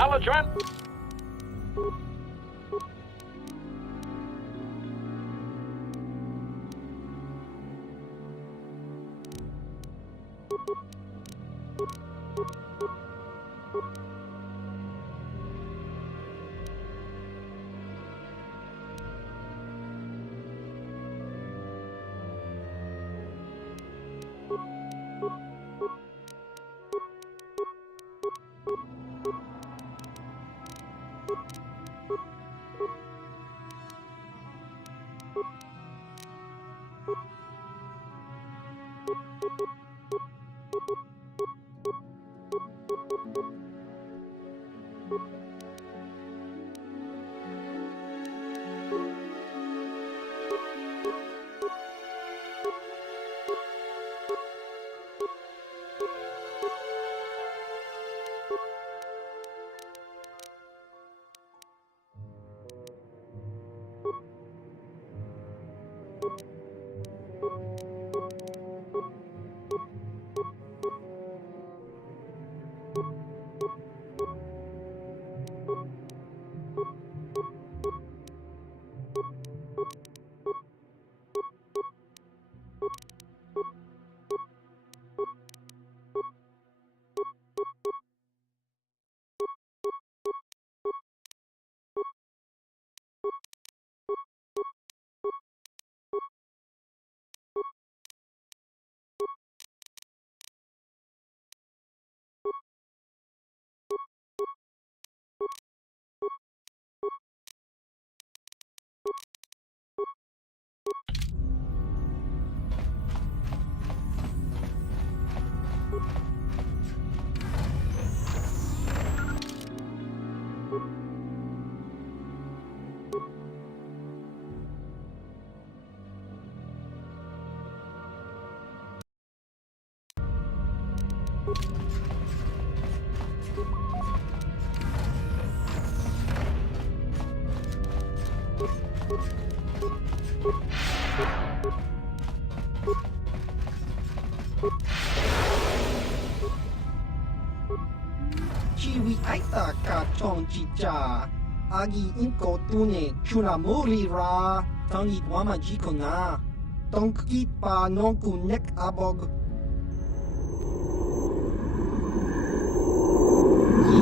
Alatran. Ciwi aita ka chong chicha. Agi inko tune chuna mori ra. Tangi wama jiko na. Tonki pa nonku nek abog. Ki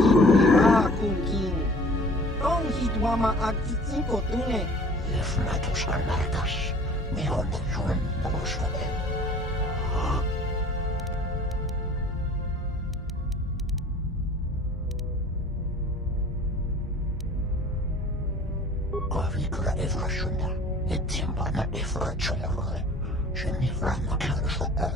ra kunkin. Tong hit wama agi inko tune. Lefnatus alartas. Mihon yun bosvane. Kavikra evraşunda, ettim bana evraçaları, şimdi vranma karışıklı.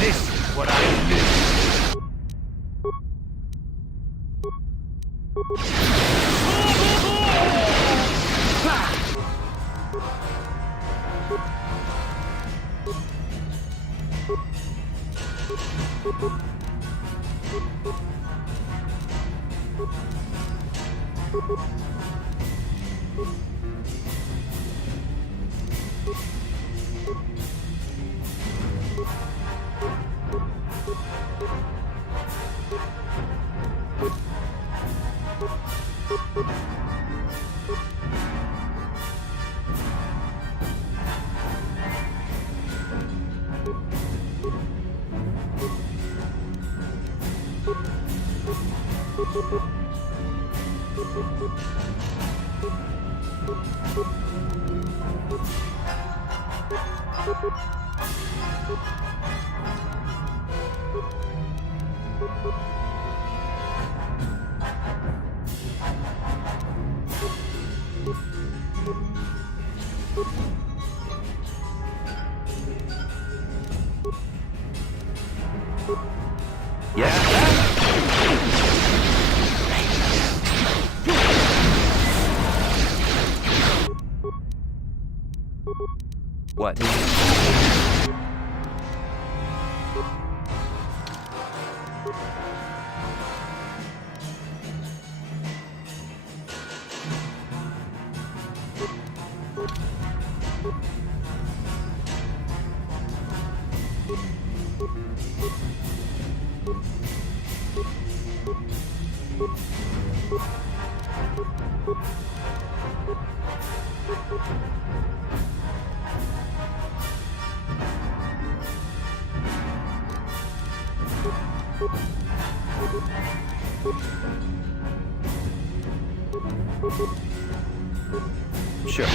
This is what I knew. Yes. What? Sure.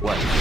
What?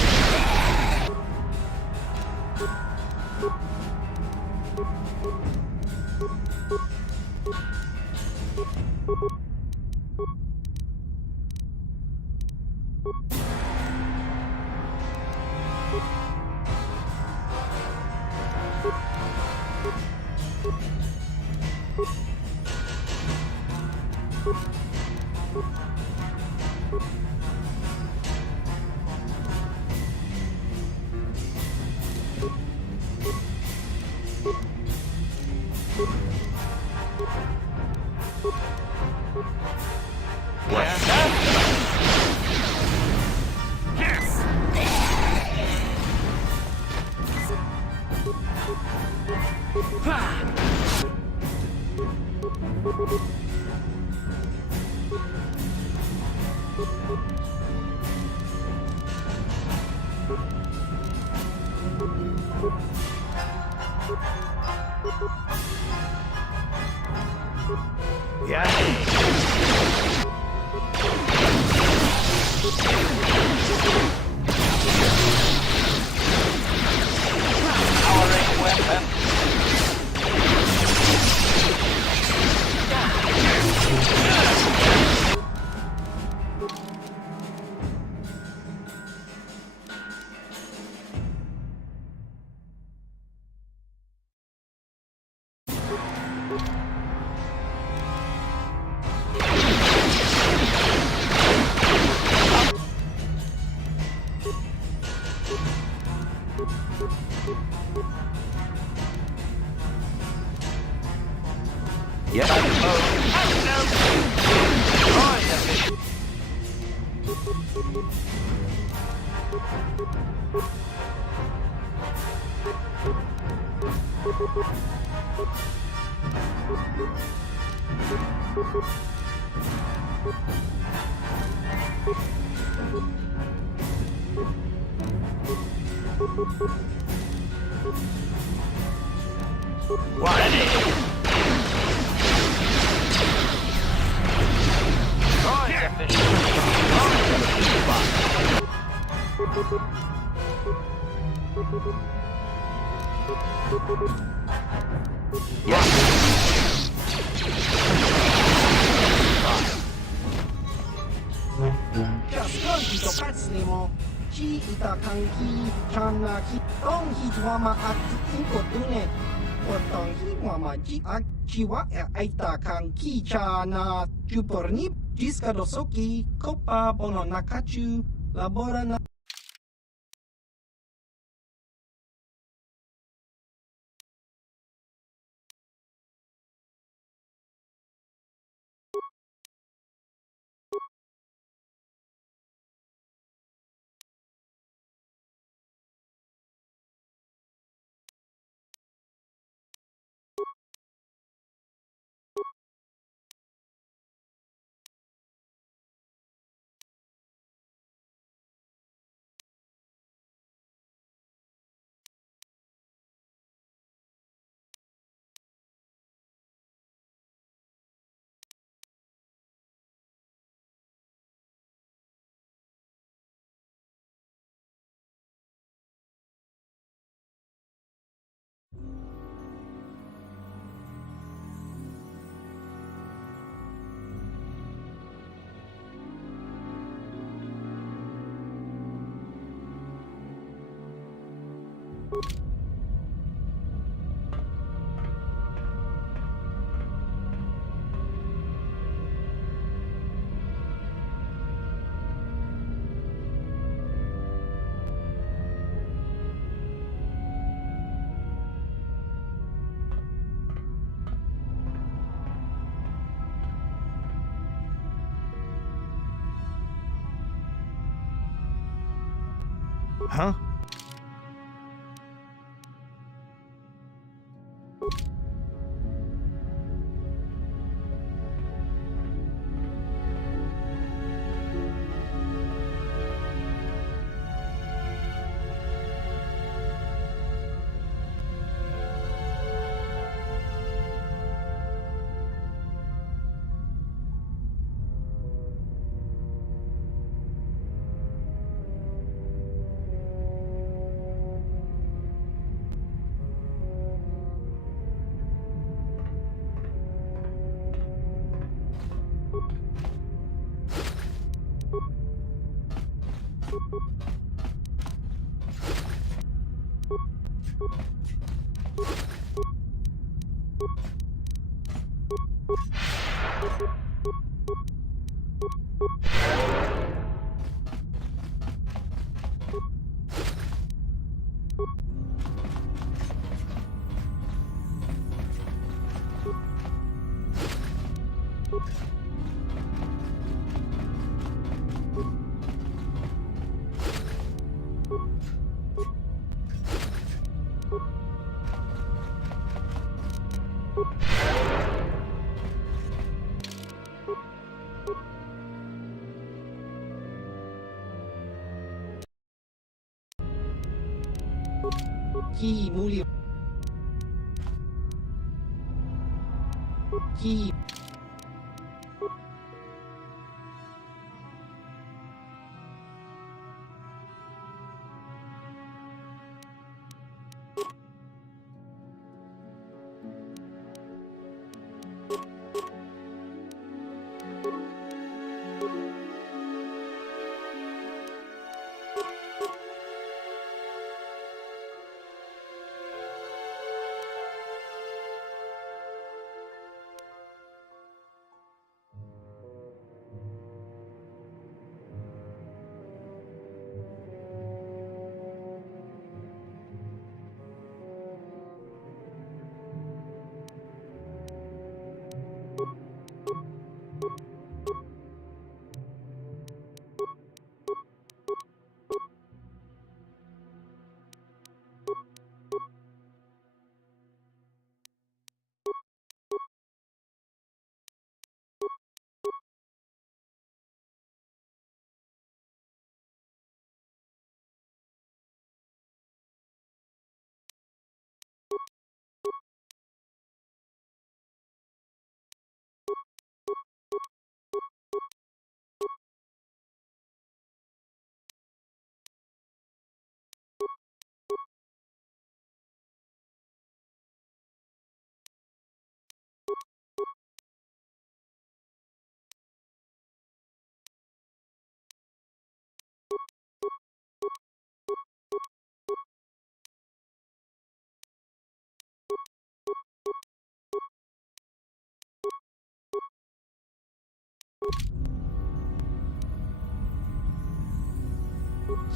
Yes. Gaston dito patsli mo. Chi itakangi chana ki tong hitwama at inko dune. Potong hitwama ji ak chiwa itakangi chana chuporni jiskadosoki kopa bono nakachu labora na Huh? ki muli ki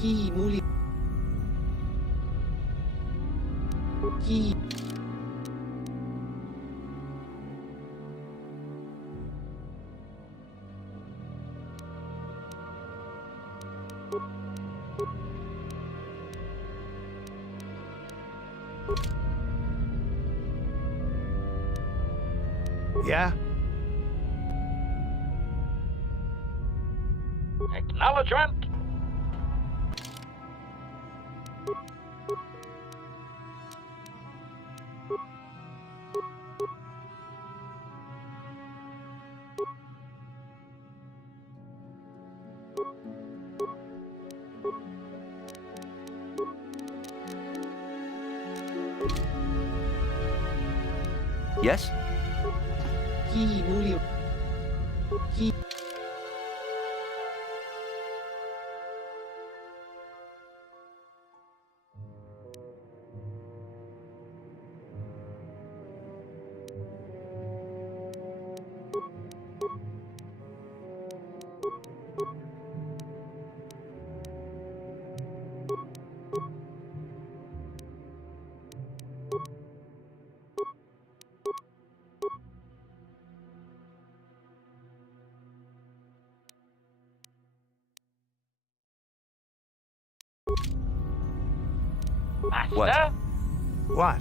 Ki mulia. Ki. Yeah? Acknowledgement. Yes? Ki mulia. Ki. Master. What?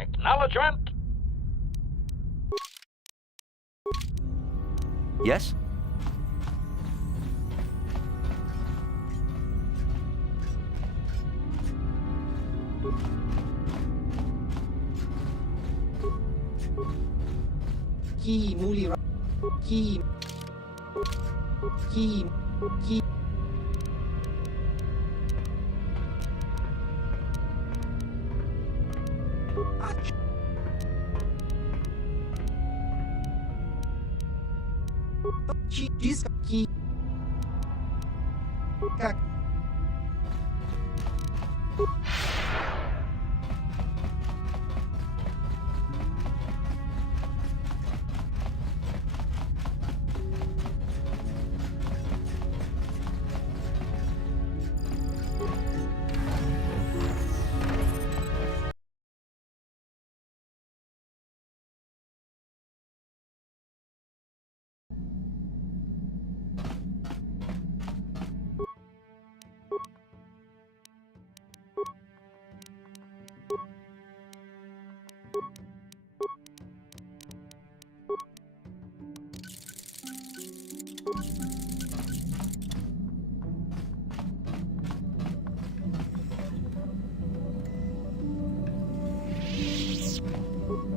Acknowledgement. Yes? ki mulira ki Ach. Chi diska ki kak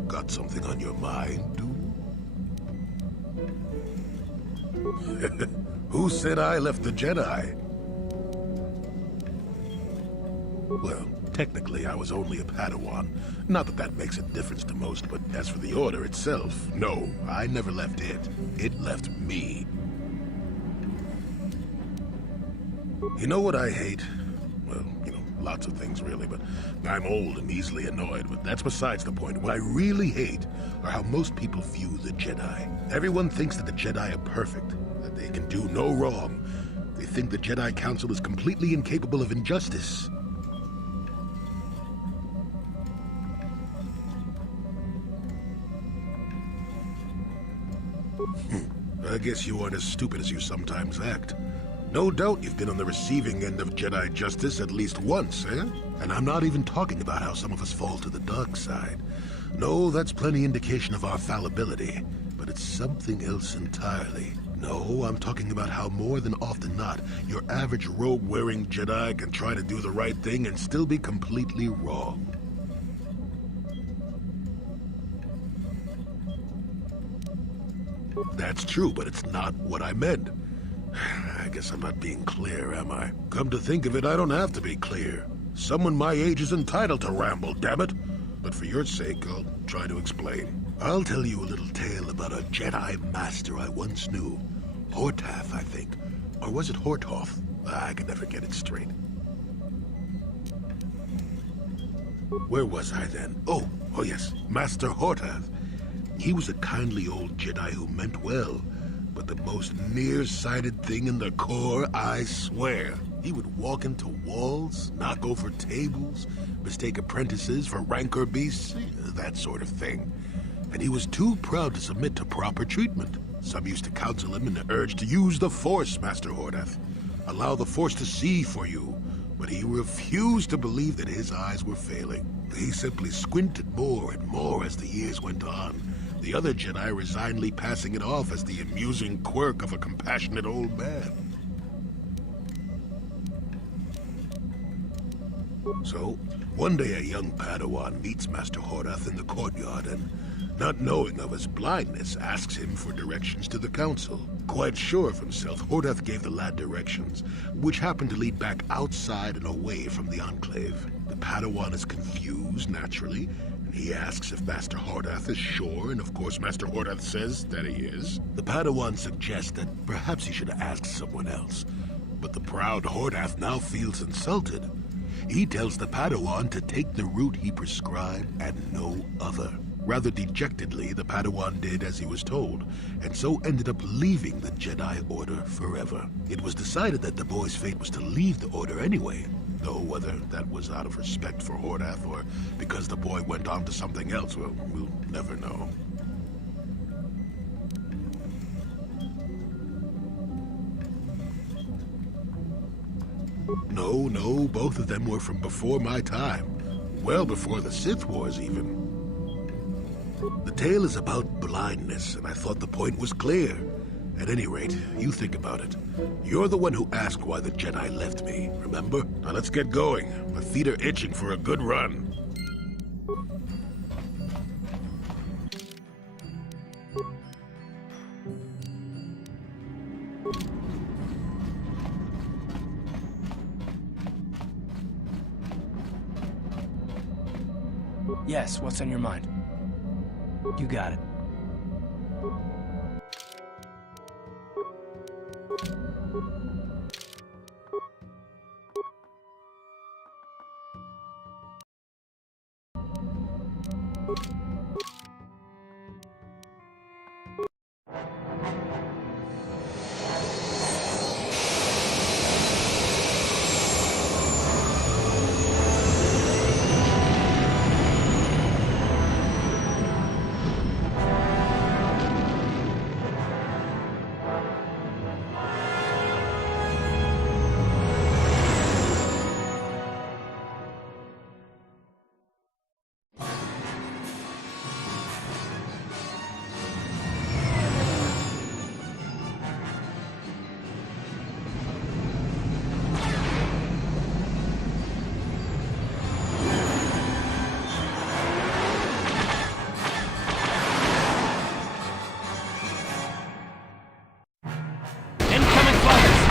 Got something on your mind, dude? Who said I left the Jedi? Well, technically I was only a Padawan. Not that that makes a difference to most, but as for the Order itself, no, I never left it. It left me. You know what I hate? Well, lots of things really, but I'm old and easily annoyed, but that's besides the point. What I really hate are how most people view the Jedi. Everyone thinks that the Jedi are perfect, that they can do no wrong. They think the Jedi Council is completely incapable of injustice. I guess you aren't as stupid as you sometimes act. No doubt you've been on the receiving end of Jedi justice at least once, eh? And I'm not even talking about how some of us fall to the dark side. No, that's plenty indication of our fallibility, but it's something else entirely. No, I'm talking about how more than often not, your average robe-wearing Jedi can try to do the right thing and still be completely wrong. That's true, but it's not what I meant. I guess I'm not being clear, am I? Come to think of it, I don't have to be clear. Someone my age is entitled to ramble, damn it. But for your sake, I'll try to explain. I'll tell you a little tale about a Jedi master I once knew. Hortath, I think. Or was it Horthoff? I can never get it straight. Where was I then? Oh yes, Master Hortath. He was a kindly old Jedi who meant well, but the most nearsighted thing in the Corps, I swear. He would walk into walls, knock over tables, mistake apprentices for rancor beasts, that sort of thing. And he was too proud to submit to proper treatment. Some used to counsel him and urge to use the Force, Master Hortath. Allow the Force to see for you. But he refused to believe that his eyes were failing. He simply squinted more and more as the years went on. The other Jedi resignedly passing it off as the amusing quirk of a compassionate old man. So, one day a young Padawan meets Master Hortath in the courtyard and, not knowing of his blindness, asks him for directions to the council. Quite sure of himself, Hortath gave the lad directions, which happened to lead back outside and away from the Enclave. The Padawan is confused, naturally, and he asks if Master Hortath is sure, and of course Master Hortath says that he is. The Padawan suggests that perhaps he should ask someone else, but the proud Hortath now feels insulted. He tells the Padawan to take the route he prescribed and no other. Rather dejectedly, the Padawan did as he was told, and so ended up leaving the Jedi Order forever. It was decided that the boy's fate was to leave the Order anyway, though whether that was out of respect for Hortath or because the boy went on to something else, well, we'll never know. No, both of them were from before my time. Well before the Sith Wars, even. The tale is about blindness, and I thought the point was clear. At any rate, you think about it. You're the one who asked why the Jedi left me, remember? Now let's get going. My feet are itching for a good run. Yes, what's on your mind? You got it. Incoming fighters!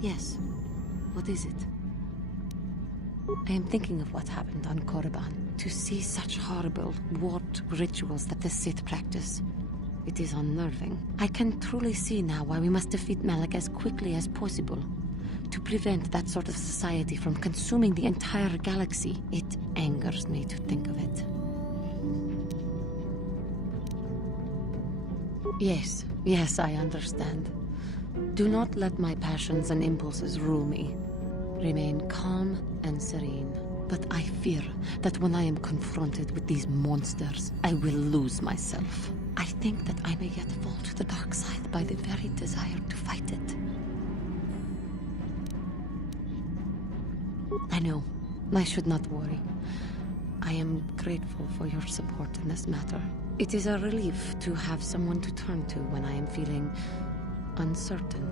Yes. What is it? I am thinking of what happened on Korriban. To see such horrible, warped rituals that the Sith practice, it is unnerving. I can truly see now why we must defeat Malak as quickly as possible. To prevent that sort of society from consuming the entire galaxy. It angers me to think of it. Yes, I understand. Do not let my passions and impulses rule me. Remain calm and serene. But I fear that when I am confronted with these monsters, I will lose myself. I think that I may yet fall to the dark side by the very desire to fight it. I know. I should not worry. I am grateful for your support in this matter. It is a relief to have someone to turn to when I am feeling uncertain.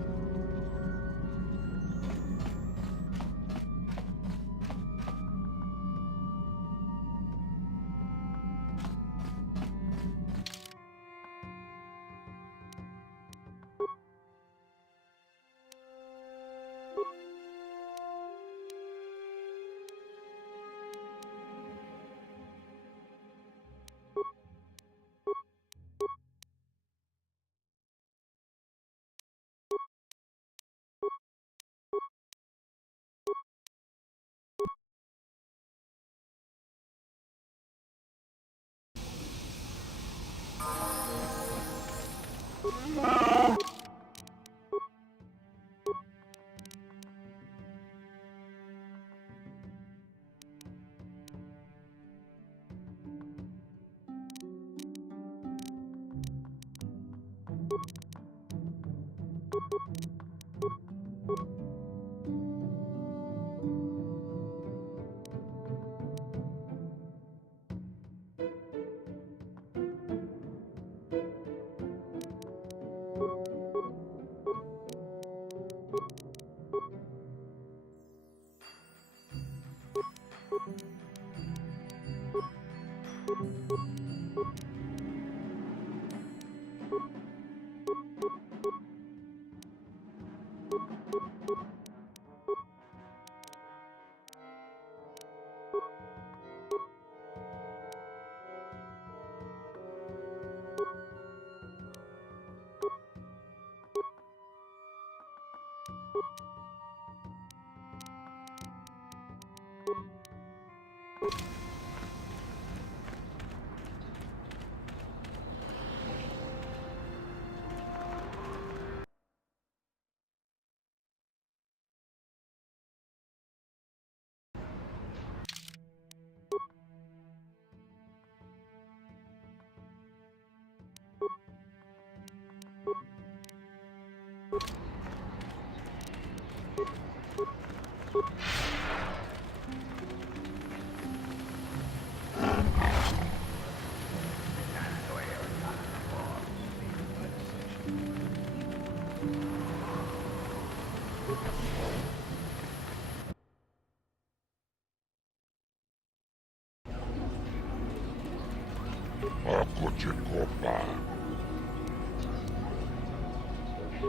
Ako ci kopa.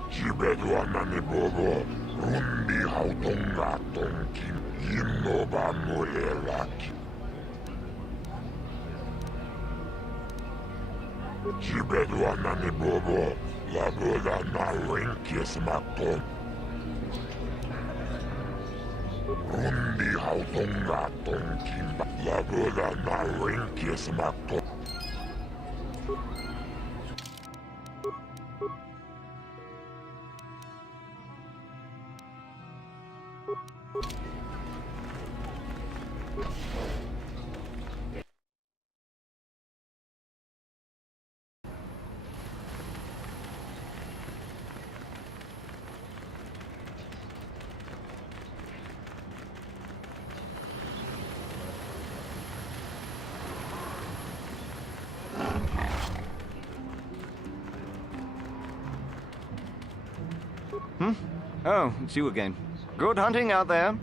Cibedu anani bobo, rundi hautonga tonkin, yimnoba mulelaki. Cibedu anani bobo, laboda na winkis maton. Rundi hautonga tonkin, laboda na winkis maton. Oh, it's you again. Good hunting out there.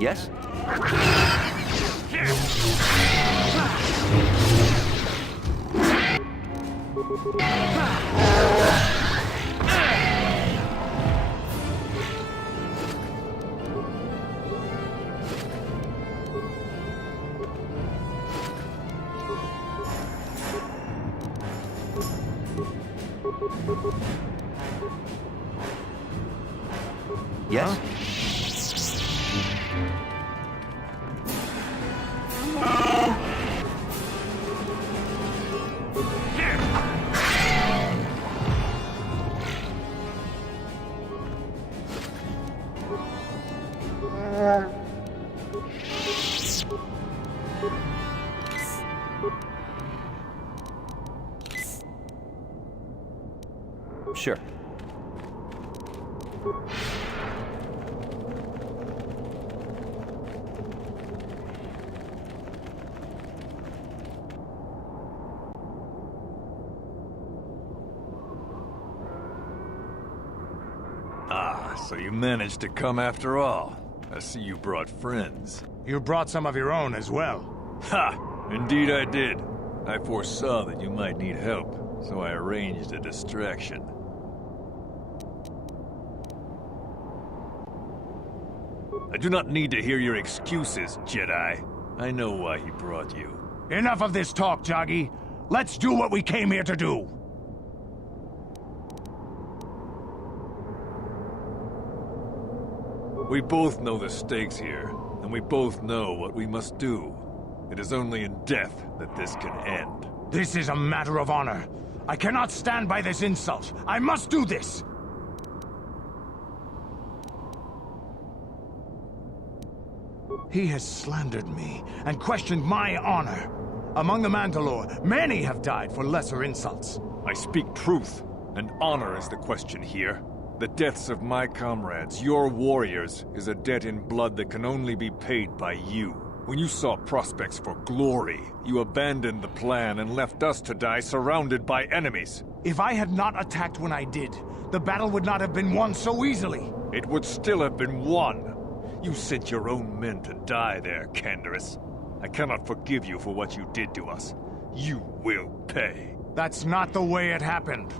Yes? Yes? Sure. So you managed to come after all. I see you brought friends. You brought some of your own as well. Ha! Indeed I did. I foresaw that you might need help, so I arranged a distraction. I do not need to hear your excuses, Jedi. I know why he brought you. Enough of this talk, Joggy. Let's do what we came here to do. We both know the stakes here, and we both know what we must do. It is only in death that this can end. This is a matter of honor. I cannot stand by this insult. I must do this! He has slandered me and questioned my honor. Among the Mandalore, many have died for lesser insults. I speak truth, and honor is the question here. The deaths of my comrades, your warriors, is a debt in blood that can only be paid by you. When you saw prospects for glory, you abandoned the plan and left us to die surrounded by enemies. If I had not attacked when I did, the battle would not have been won so easily. It would still have been won. You sent your own men to die there, Canderous. I cannot forgive you for what you did to us. You will pay. That's not the way it happened.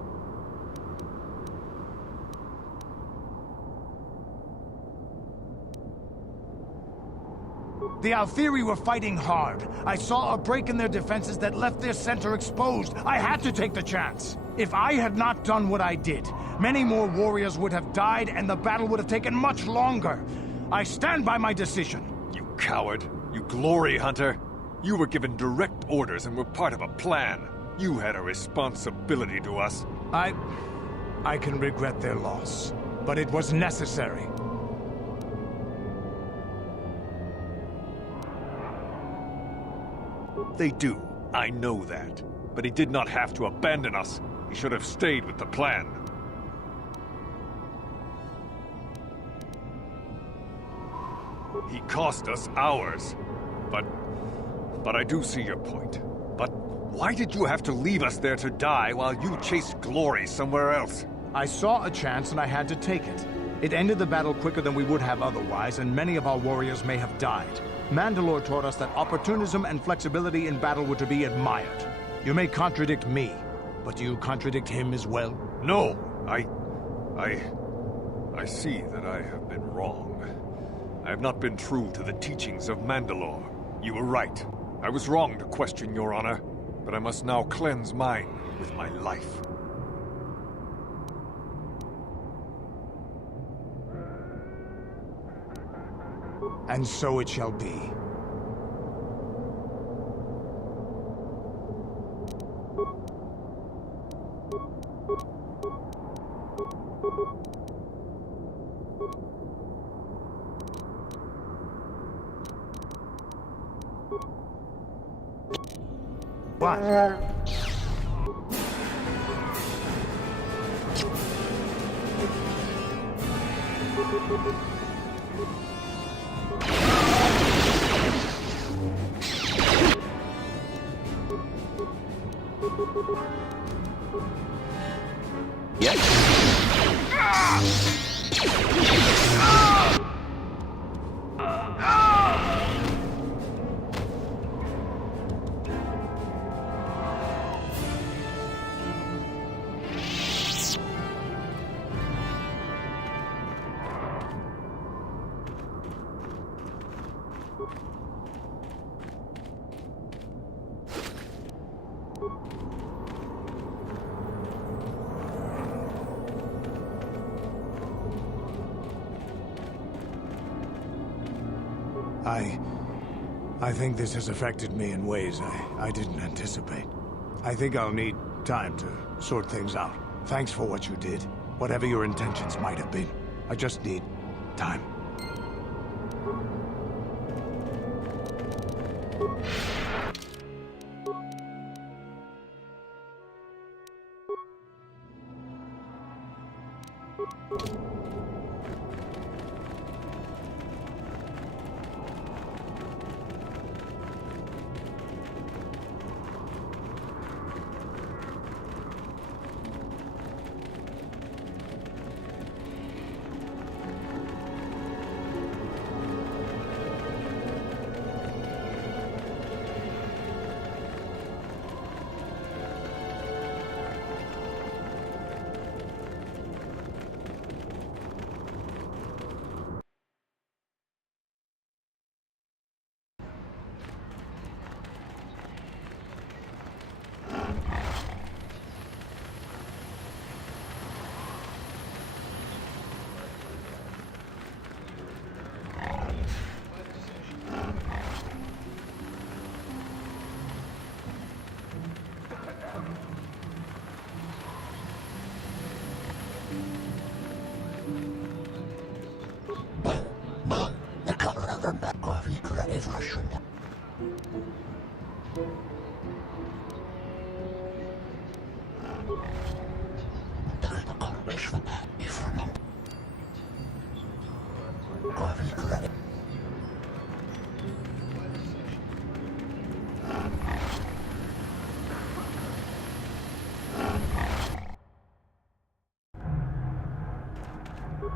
The Althiri were fighting hard. I saw a break in their defenses that left their center exposed. I had to take the chance. If I had not done what I did, many more warriors would have died and the battle would have taken much longer. I stand by my decision. You coward. You glory hunter. You were given direct orders and were part of a plan. You had a responsibility to us. I can regret their loss, but it was necessary. They do. I know that. But he did not have to abandon us. He should have stayed with the plan. He cost us hours. But I do see your point. But why did you have to leave us there to die while you chased glory somewhere else? I saw a chance and I had to take it. It ended the battle quicker than we would have otherwise, and many of our warriors may have died. Mandalore taught us that opportunism and flexibility in battle were to be admired. You may contradict me, but do you contradict him as well? No, I see that I have been wrong. I have not been true to the teachings of Mandalore. You were right. I was wrong to question your honor, but I must now cleanse mine with my life. And so it shall be. What? I think this has affected me in ways I didn't anticipate. I think I'll need time to sort things out. Thanks for what you did, whatever your intentions might have been. I just need time.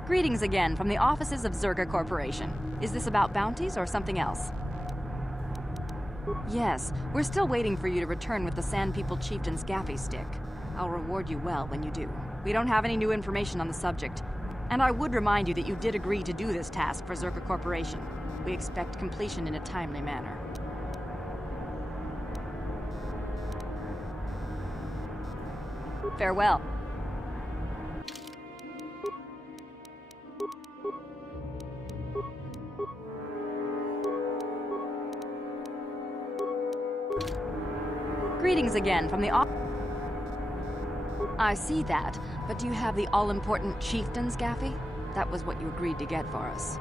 Greetings again from the offices of Zerga Corporation. Is this about bounties or something else? Yes, we're still waiting for you to return with the Sand People Chieftain's Gaffy stick. I'll reward you well when you do. We don't have any new information on the subject, and I would remind you that you did agree to do this task for Zerga Corporation. We expect completion in a timely manner. Farewell. Greetings again from the I see that, but do you have the all-important Chieftain's Gaffy? That was what you agreed to get for us.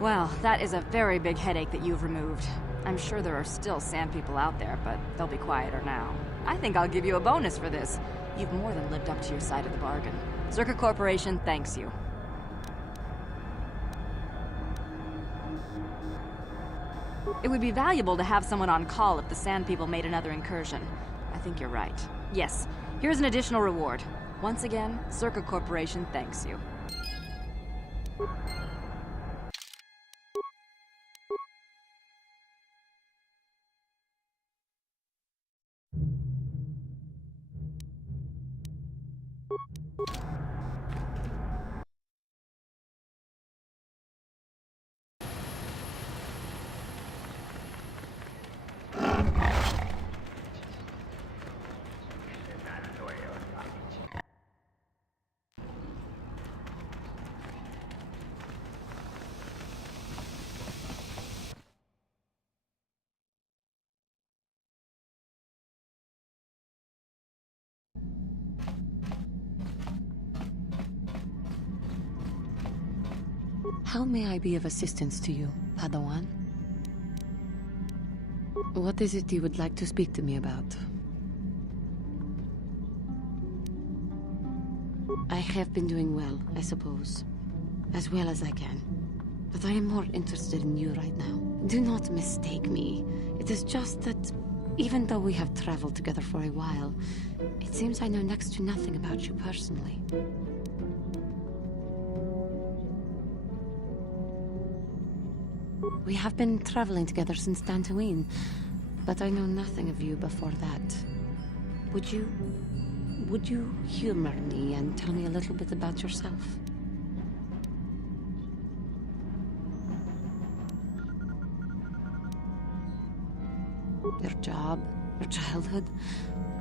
Well, that is a very big headache that you've removed. I'm sure there are still sand people out there, but they'll be quieter now. I think I'll give you a bonus for this. You've more than lived up to your side of the bargain. Zerga Corporation thanks you. It would be valuable to have someone on call if the Sand People made another incursion. I think you're right. Yes, here's an additional reward. Once again, Zerga Corporation thanks you. How may I be of assistance to you, Padawan? What is it you would like to speak to me about? I have been doing well, I suppose. as well as I can. But I am more interested in you right now. Do not mistake me. It is just that, even though we have traveled together for a while, it seems I know next to nothing about you personally. We have been traveling together since Dantooine, but I know nothing of you before that. Would you humor me and tell me a little bit about yourself? Your job, your childhood,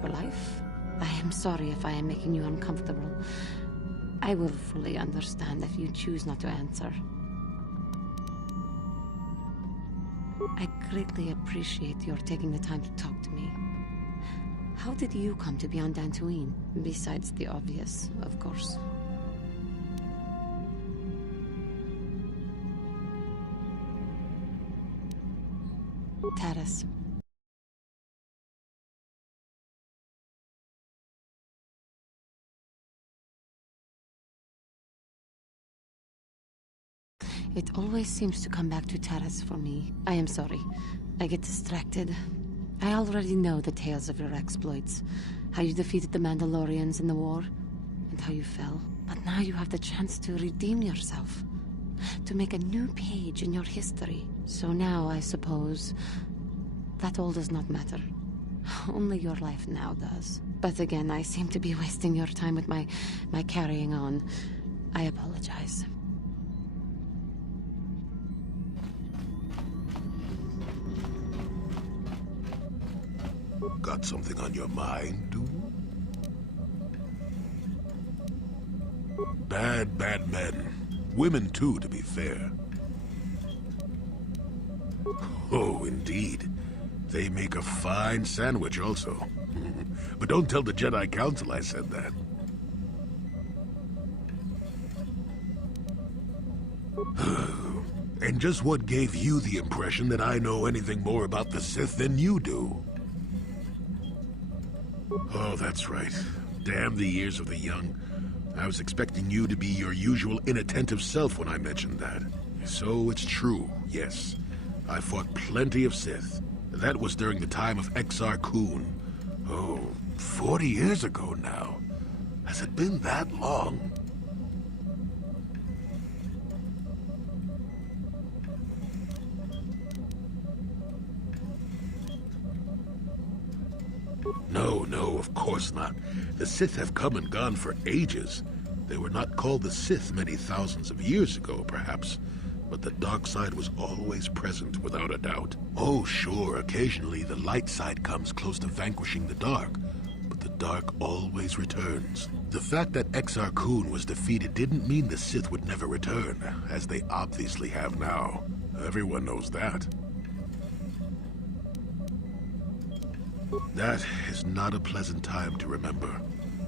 your life? I am sorry if I am making you uncomfortable. I will fully understand if you choose not to answer. I greatly appreciate your taking the time to talk to me. How did you come to be on Dantooine? Besides the obvious, of course. Taris. It always seems to come back to Taris for me. I am sorry. I get distracted. I already know the tales of your exploits. How you defeated the Mandalorians in the war, and how you fell. But now you have the chance to redeem yourself. To make a new page in your history. So now, I suppose, that all does not matter. Only your life now does. But again, I seem to be wasting your time with my carrying on. I apologize. Got something on your mind, dude? Bad men. Women too, to be fair. Oh, indeed. They make a fine sandwich also. But don't tell the Jedi Council I said that. And just what gave you the impression that I know anything more about the Sith than you do? Oh, that's right. Damn the years of the young. I was expecting you to be your usual inattentive self when I mentioned that. So it's true, yes. I fought plenty of Sith. That was during the time of Exar Kun. Oh, 40 years ago now. Has it been that long? No, of course not. The Sith have come and gone for ages. They were not called the Sith many thousands of years ago, perhaps. But the dark side was always present, without a doubt. Oh, sure, occasionally the light side comes close to vanquishing the dark. But the dark always returns. The fact that Exar Kun was defeated didn't mean the Sith would never return, as they obviously have now. Everyone knows that. That is not a pleasant time to remember.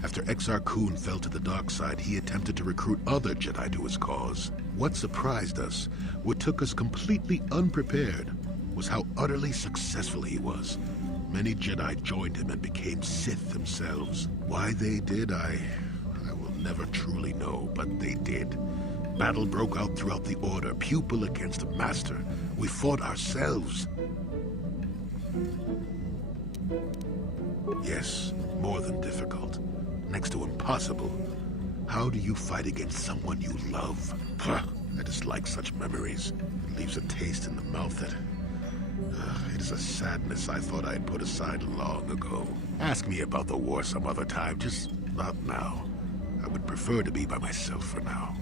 After Exar Kun fell to the dark side, he attempted to recruit other Jedi to his cause. What surprised us, what took us completely unprepared, was how utterly successful he was. Many Jedi joined him and became Sith themselves. Why they did, I will never truly know, but they did. Battle broke out throughout the Order, pupil against master. We fought ourselves. Yes, more than difficult. Next to impossible. How do you fight against someone you love? I dislike such memories. It leaves a taste in the mouth that... it is a sadness I thought I'd put aside long ago. Ask me about the war some other time, just not now. I would prefer to be by myself for now.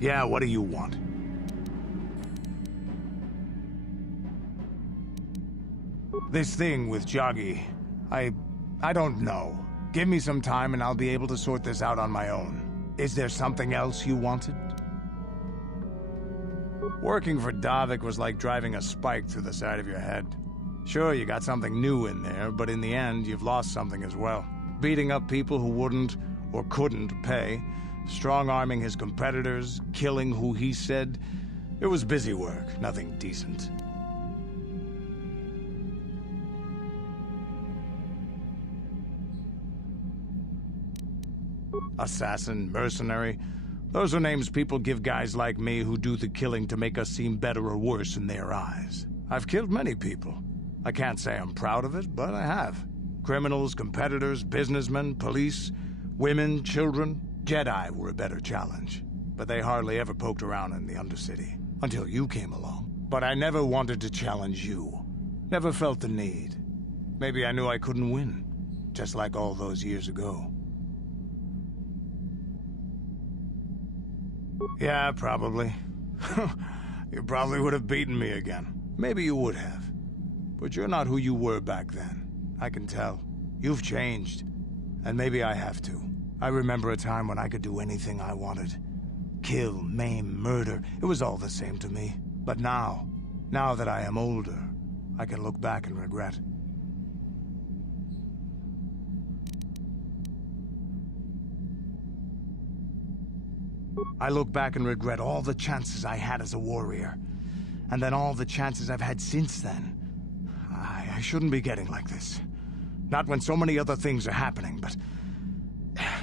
Yeah, what do you want? This thing with Joggy, I don't know. Give me some time and I'll be able to sort this out on my own. Is there something else you wanted? Working for Davik was like driving a spike through the side of your head. Sure, you got something new in there, but in the end, you've lost something as well. Beating up people who wouldn't or couldn't pay, strong-arming his competitors, killing who he said. It was busy work, nothing decent. Assassin, mercenary. Those are names people give guys like me who do the killing to make us seem better or worse in their eyes. I've killed many people. I can't say I'm proud of it, but I have. Criminals, competitors, businessmen, police, women, children. Jedi were a better challenge, but they hardly ever poked around in the Undercity. Until you came along. But I never wanted to challenge you. Never felt the need. Maybe I knew I couldn't win. Just like all those years ago. Yeah, probably. You probably would have beaten me again. Maybe you would have. But you're not who you were back then. I can tell. You've changed. And maybe I have to. I remember a time when I could do anything I wanted. Kill, maim, murder. It was all the same to me. But now that I am older, I can look back and regret. I look back and regret all the chances I had as a warrior. And then all the chances I've had since then. I shouldn't be getting like this. Not when so many other things are happening, but...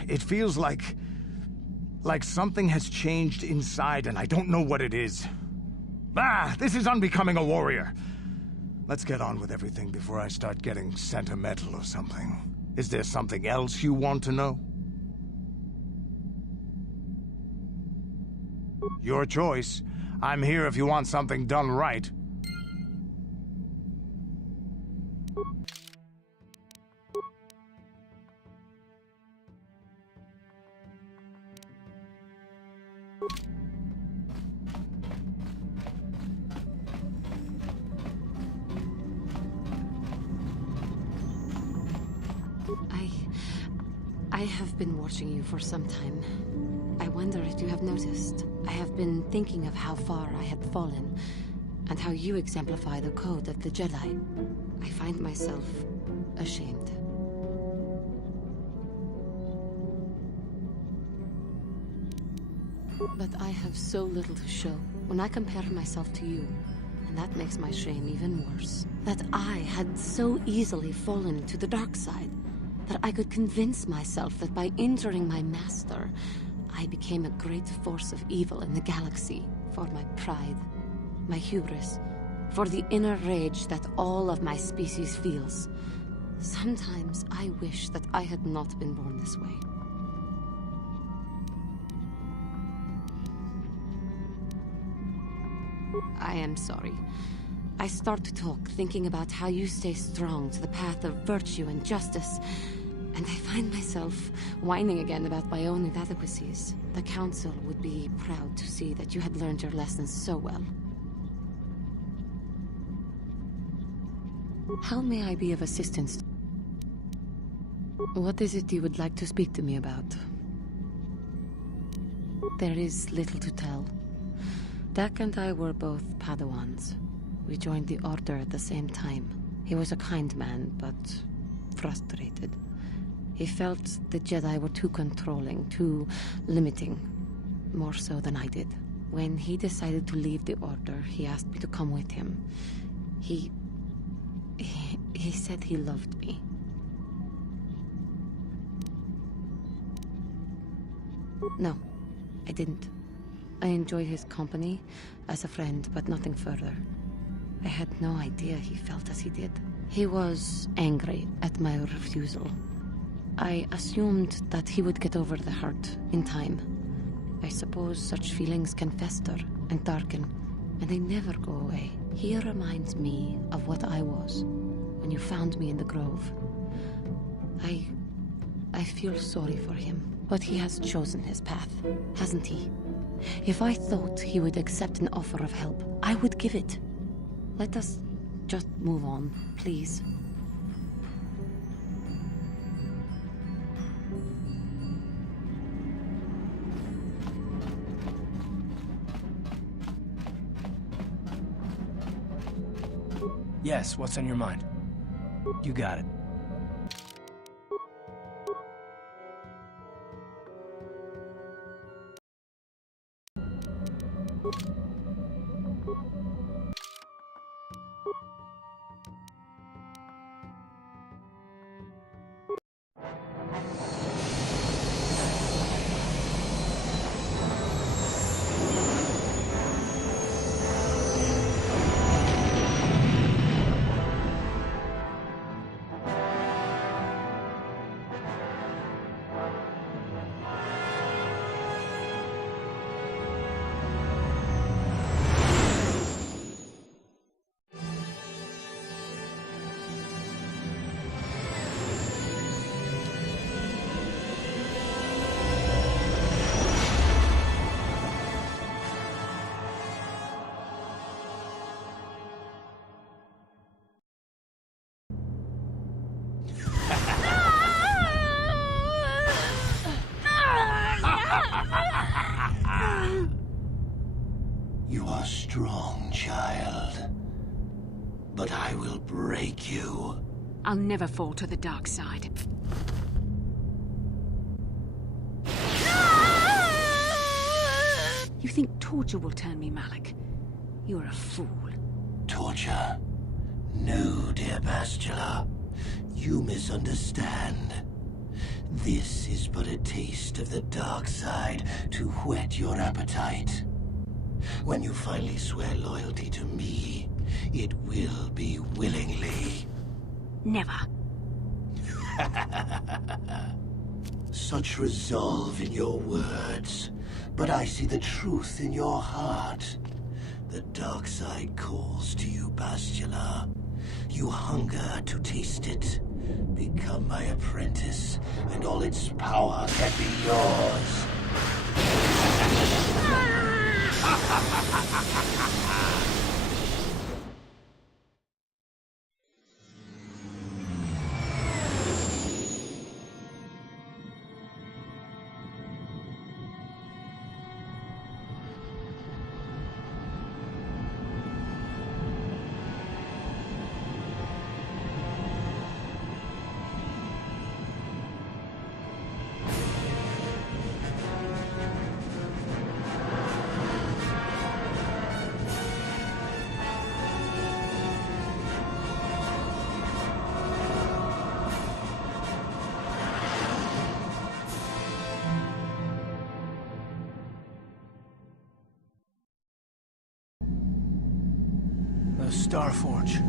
It feels like something has changed inside and I don't know what it is. This is unbecoming a warrior. Let's get on with everything before I start getting sentimental or something. Is there something else you want to know? Your choice. I'm here if you want something done right. I have been watching you for some time. I wonder if you have noticed. I have been thinking of how far I had fallen, and how you exemplify the code of the Jedi. I find myself ashamed. But I have so little to show when I compare myself to you, and that makes my shame even worse. That I had so easily fallen to the dark side, that I could convince myself that by injuring my master, I became a great force of evil in the galaxy for my pride, my hubris, for the inner rage that all of my species feels. Sometimes I wish that I had not been born this way. I am sorry. I start to talk, thinking about how you stay strong to the path of virtue and justice, and I find myself whining again about my own inadequacies. The Council would be proud to see that you had learned your lessons so well. How may I be of assistance? What is it you would like to speak to me about? There is little to tell. Dak and I were both Padawans. We joined the Order at the same time. He was a kind man, but frustrated. He felt the Jedi were too controlling, too limiting, more so than I did. When he decided to leave the Order, he asked me to come with him. He said he loved me, No, I didn't. I enjoyed his company as a friend, but nothing further. I had no idea he felt as he did. He was angry at my refusal. I assumed that he would get over the hurt in time. I suppose such feelings can fester and darken, and they never go away. He reminds me of what I was when you found me in the grove. I feel sorry for him, but he has chosen his path, hasn't he? If I thought he would accept an offer of help, I would give it. Let us just move on, please. Yes, what's on your mind? You got it. You are strong, child. But I will break you. I'll never fall to the dark side. You think torture will turn me, Malik? You're a fool. Torture? No, dear Bastila. You misunderstand. This is but a taste of the dark side to whet your appetite. When you finally swear loyalty to me, it will be willingly. Never. Such resolve in your words, but I see the truth in your heart. The dark side calls to you, Bastila. You hunger to taste it. Become my apprentice, and all its power can be yours. The Starforge.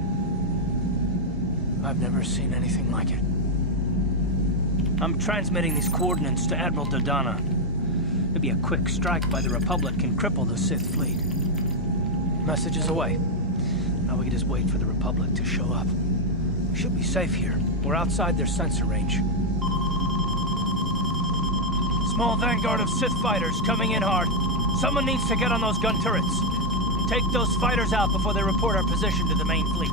I've never seen anything like it. I'm transmitting these coordinates to Admiral Dodonna. Maybe a quick strike by the Republic can cripple the Sith fleet. Message is away. Now we can just wait for the Republic to show up. We should be safe here. We're outside their sensor range. Small vanguard of Sith fighters coming in hard. Someone needs to get on those gun turrets. Take those fighters out before they report our position to the main fleet.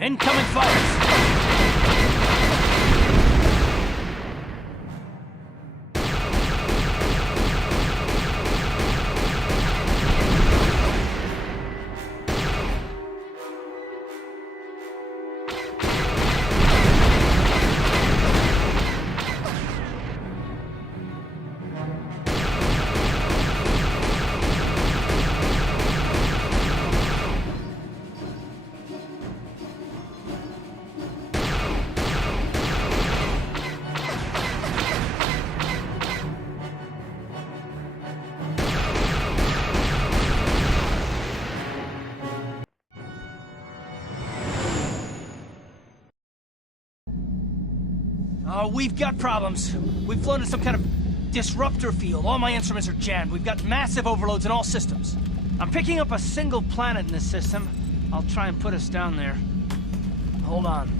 Incoming fighters! We've got problems. We've flown to some kind of disruptor field. All my instruments are jammed. We've got massive overloads in all systems. I'm picking up a single planet in this system. I'll try and put us down there. Hold on.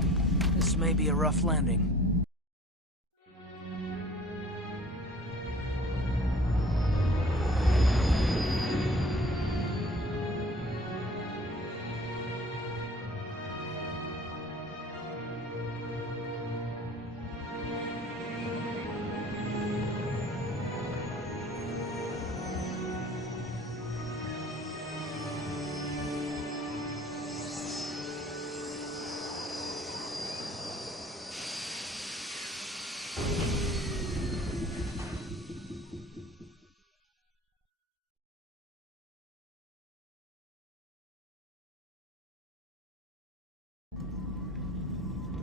This may be a rough landing.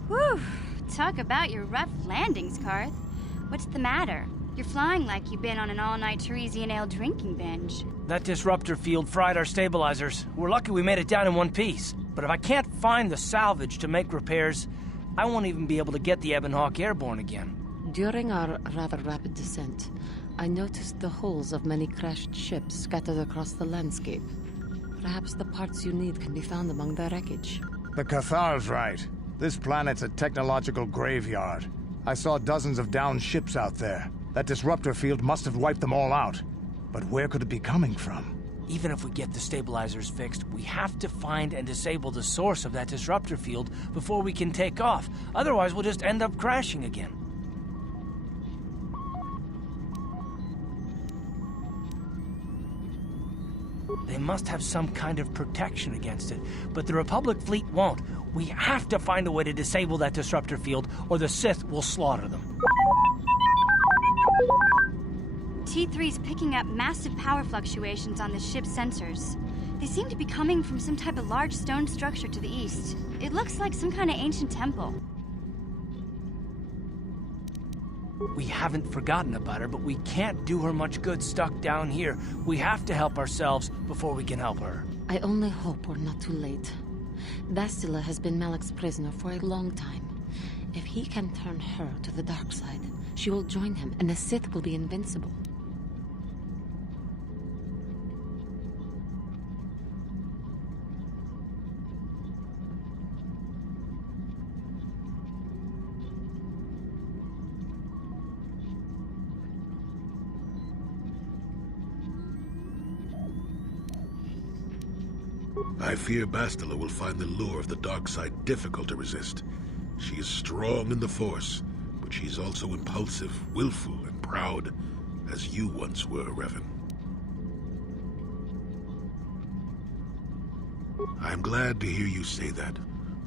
Whew! Talk about your rough landings, Karth. What's the matter? You're flying like you've been on an all-night Teresian ale drinking binge. That disruptor field fried our stabilizers. We're lucky we made it down in one piece. But if I can't find the salvage to make repairs, I won't even be able to get the Ebonhawk airborne again. During our rather rapid descent, I noticed the hulls of many crashed ships scattered across the landscape. Perhaps the parts you need can be found among the wreckage. The KOTOR's right. This planet's a technological graveyard. I saw dozens of downed ships out there. That disruptor field must have wiped them all out. But where could it be coming from? Even if we get the stabilizers fixed, we have to find and disable the source of that disruptor field before we can take off. Otherwise, we'll just end up crashing again. They must have some kind of protection against it, but the Republic fleet won't. We have to find a way to disable that disruptor field, or the Sith will slaughter them. T3's picking up massive power fluctuations on the ship's sensors. They seem to be coming from some type of large stone structure to the east. It looks like some kind of ancient temple. We haven't forgotten about her, but we can't do her much good stuck down here. We have to help ourselves before we can help her. I only hope we're not too late. Bastila has been Malak's prisoner for a long time. If he can turn her to the dark side, she will join him, and the Sith will be invincible. I fear Bastila will find the lure of the dark side difficult to resist. She is strong in the Force, but she's also impulsive, willful, and proud, as you once were, Revan. I'm glad to hear you say that.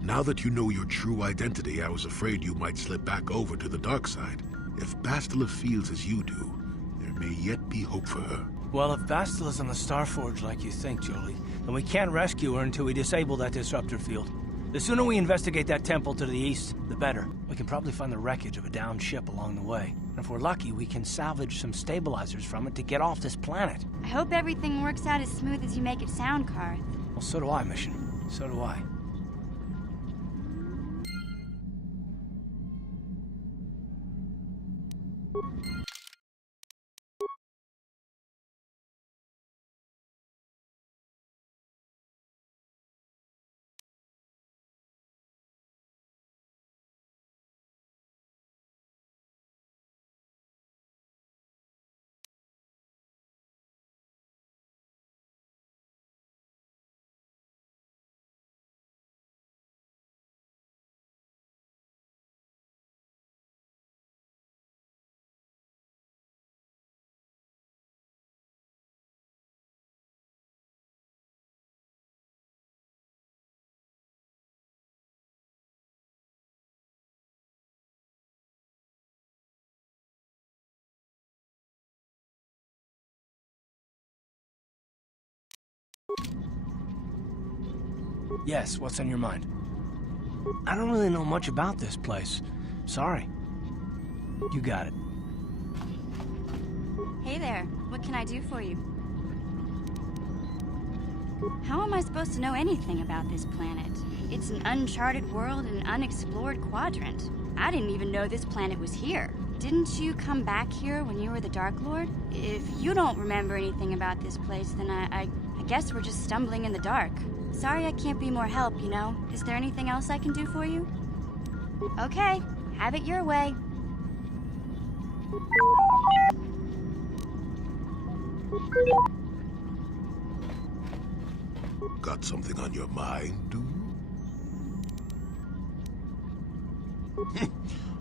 Now that you know your true identity, I was afraid you might slip back over to the dark side. If Bastila feels as you do, there may yet be hope for her. Well, if Bastila's on the Starforge like you think, Jolie, then we can't rescue her until we disable that disruptor field. The sooner we investigate that temple to the east, the better. We can probably find the wreckage of a downed ship along the way. And if we're lucky, we can salvage some stabilizers from it to get off this planet. I hope everything works out as smooth as you make it sound, Karth. Well, so do I, Mission. So do I. Yes, what's on your mind? I don't really know much about this place. Sorry. You got it. Hey there, what can I do for you? How am I supposed to know anything about this planet? It's an uncharted world in an unexplored quadrant. I didn't even know this planet was here. Didn't you come back here when you were the Dark Lord? If you don't remember anything about this place, then I guess we're just stumbling in the dark. Sorry I can't be more help, you know. Is there anything else I can do for you? Okay, have it your way. Got something on your mind, do you?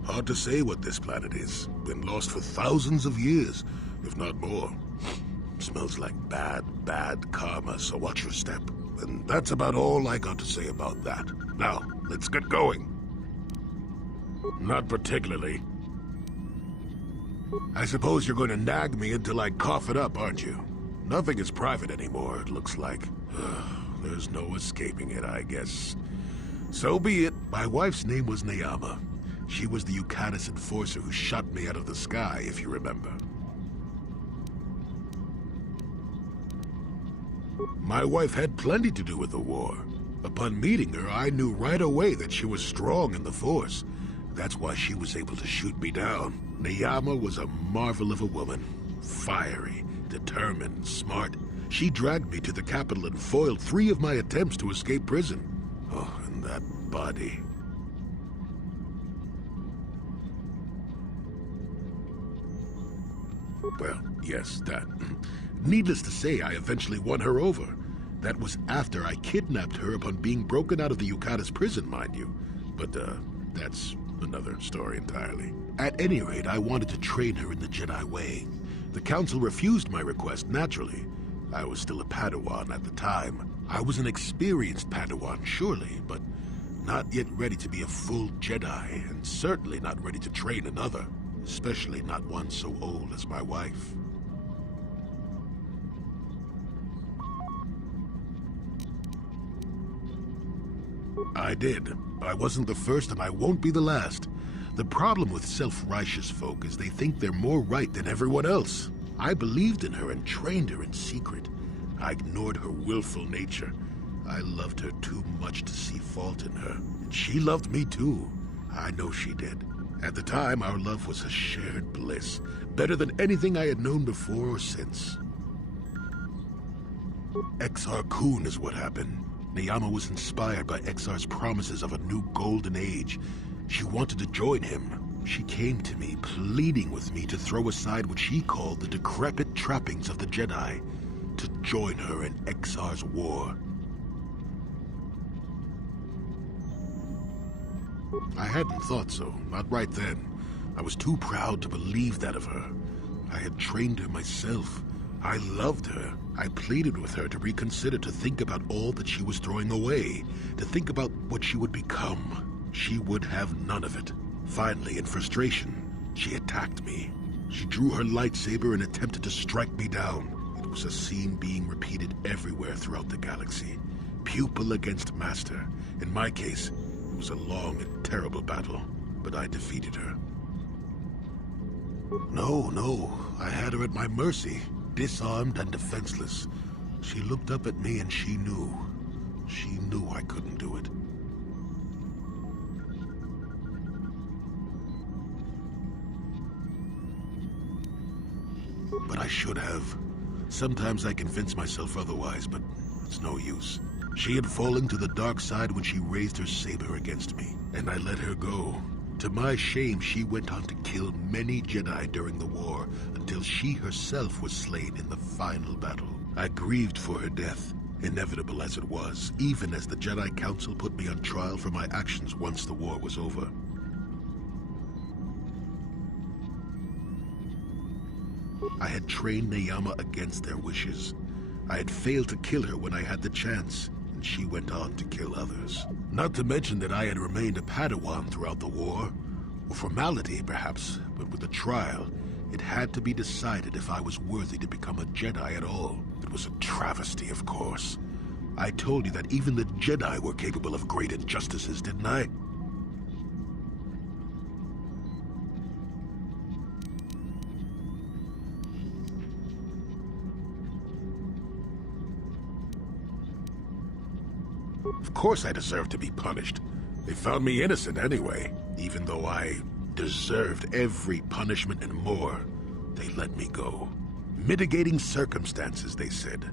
Hard to say what this planet is. Been lost for thousands of years, if not more. Smells like bad karma, so watch your step. And that's about all I got to say about that. Now, let's get going. Not particularly. I suppose you're going to nag me until I cough it up, aren't you? Nothing is private anymore, it looks like. There's no escaping it, I guess. So be it. My wife's name was Neyama. She was the Yukatis enforcer who shot me out of the sky, if you remember. My wife had plenty to do with the war. Upon meeting her, I knew right away that she was strong in the Force. That's why she was able to shoot me down. Neyama was a marvel of a woman. Fiery, determined, smart. She dragged me to the capital and foiled 3 of my attempts to escape prison. Oh, and that body. Well, yes, that. Needless to say, I eventually won her over. That was after I kidnapped her upon being broken out of the Yukatis prison, mind you. But, that's another story entirely. At any rate, I wanted to train her in the Jedi way. The Council refused my request, naturally. I was still a Padawan at the time. I was an experienced Padawan, surely, but not yet ready to be a full Jedi, and certainly not ready to train another, especially not one so old as my wife. I did. I wasn't the first, and I won't be the last. The problem with self-righteous folk is they think they're more right than everyone else. I believed in her and trained her in secret. I ignored her willful nature. I loved her too much to see fault in her. And she loved me too. I know she did. At the time, our love was a shared bliss. Better than anything I had known before or since. Exar Kun is what happened. Neyama was inspired by Exar's promises of a new golden age. She wanted to join him. She came to me, pleading with me to throw aside what she called the decrepit trappings of the Jedi, to join her in Exar's war. I hadn't thought so, not right then. I was too proud to believe that of her. I had trained her myself. I loved her. I pleaded with her to reconsider, to think about all that she was throwing away, to think about what she would become. She would have none of it. Finally, in frustration, she attacked me. She drew her lightsaber and attempted to strike me down. It was a scene being repeated everywhere throughout the galaxy. Pupil against master. In my case, it was a long and terrible battle, but I defeated her. No, I had her at my mercy. Disarmed and defenseless. She looked up at me and she knew. She knew I couldn't do it. But I should have. Sometimes I convince myself otherwise, but it's no use. She had fallen to the dark side when she raised her saber against me, and I let her go. To my shame, she went on to kill many Jedi during the war, until she herself was slain in the final battle. I grieved for her death, inevitable as it was, even as the Jedi Council put me on trial for my actions once the war was over. I had trained Neyama against their wishes. I had failed to kill her when I had the chance, and she went on to kill others. Not to mention that I had remained a Padawan throughout the war. A formality, perhaps, but with the trial, it had to be decided if I was worthy to become a Jedi at all. It was a travesty, of course. I told you that even the Jedi were capable of great injustices, didn't I? Of course I deserved to be punished. They found me innocent anyway. Even though I deserved every punishment and more, they let me go. Mitigating circumstances, they said.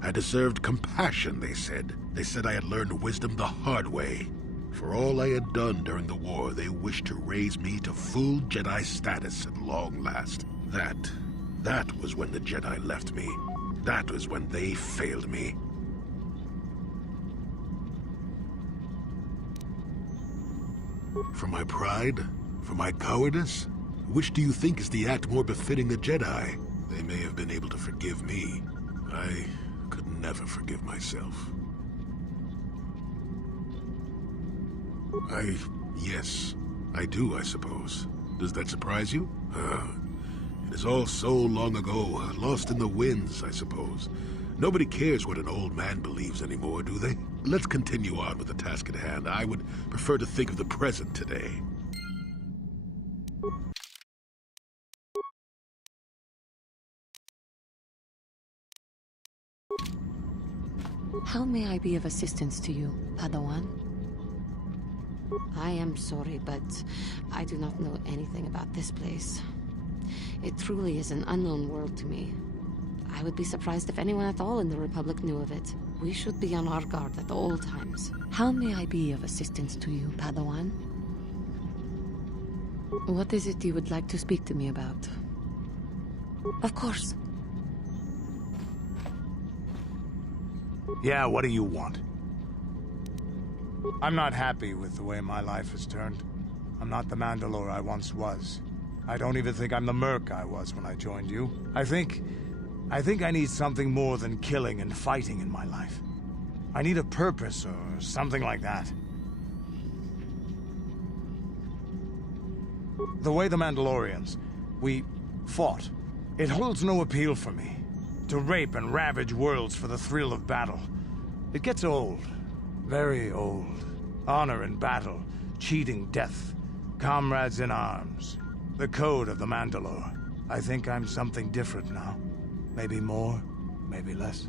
I deserved compassion, they said. They said I had learned wisdom the hard way. For all I had done during the war, they wished to raise me to full Jedi status at long last. That was when the Jedi left me. That was when they failed me. For my pride? For my cowardice? Which do you think is the act more befitting the Jedi? They may have been able to forgive me. I could never forgive myself. Yes, I do, I suppose. Does that surprise you? It is all so long ago, lost in the winds, I suppose. Nobody cares what an old man believes anymore, do they? Let's continue on with the task at hand. I would prefer to think of the present today. How may I be of assistance to you, Padawan? I am sorry, but I do not know anything about this place. It truly is an unknown world to me. I would be surprised if anyone at all in the Republic knew of it. We should be on our guard at all times. How may I be of assistance to you, Padawan? What is it you would like to speak to me about? Of course. Yeah, what do you want? I'm not happy with the way my life has turned. I'm not the Mandalore I once was. I don't even think I'm the merc I was when I joined you. I think I need something more than killing and fighting in my life. I need a purpose or something like that. The way the Mandalorians, we fought. It holds no appeal for me. To rape and ravage worlds for the thrill of battle. It gets old. Very old. Honor in battle, cheating death, comrades in arms. The code of the Mandalore. I think I'm something different now. Maybe more, maybe less.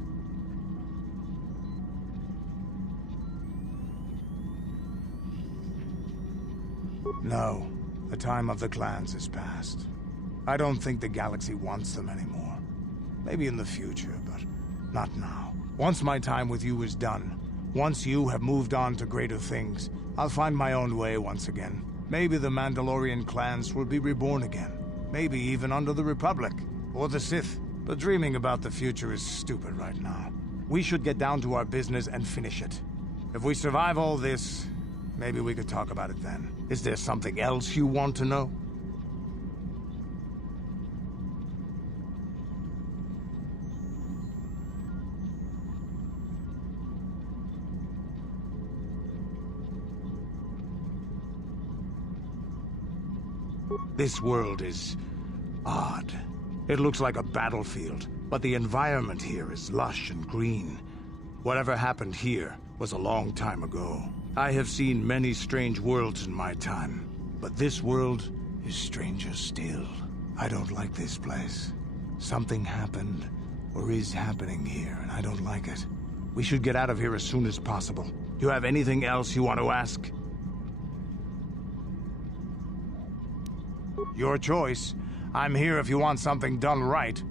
No, the time of the clans is past. I don't think the galaxy wants them anymore. Maybe in the future, but not now. Once my time with you is done, once you have moved on to greater things, I'll find my own way once again. Maybe the Mandalorian clans will be reborn again. Maybe even under the Republic, or the Sith. But dreaming about the future is stupid right now. We should get down to our business and finish it. If we survive all this, maybe we could talk about it then. Is there something else you want to know? This world is odd. It looks like a battlefield, but the environment here is lush and green. Whatever happened here was a long time ago. I have seen many strange worlds in my time, but this world is stranger still. I don't like this place. Something happened, or is happening here, and I don't like it. We should get out of here as soon as possible. Do you have anything else you want to ask? Your choice. I'm here if you want something done right.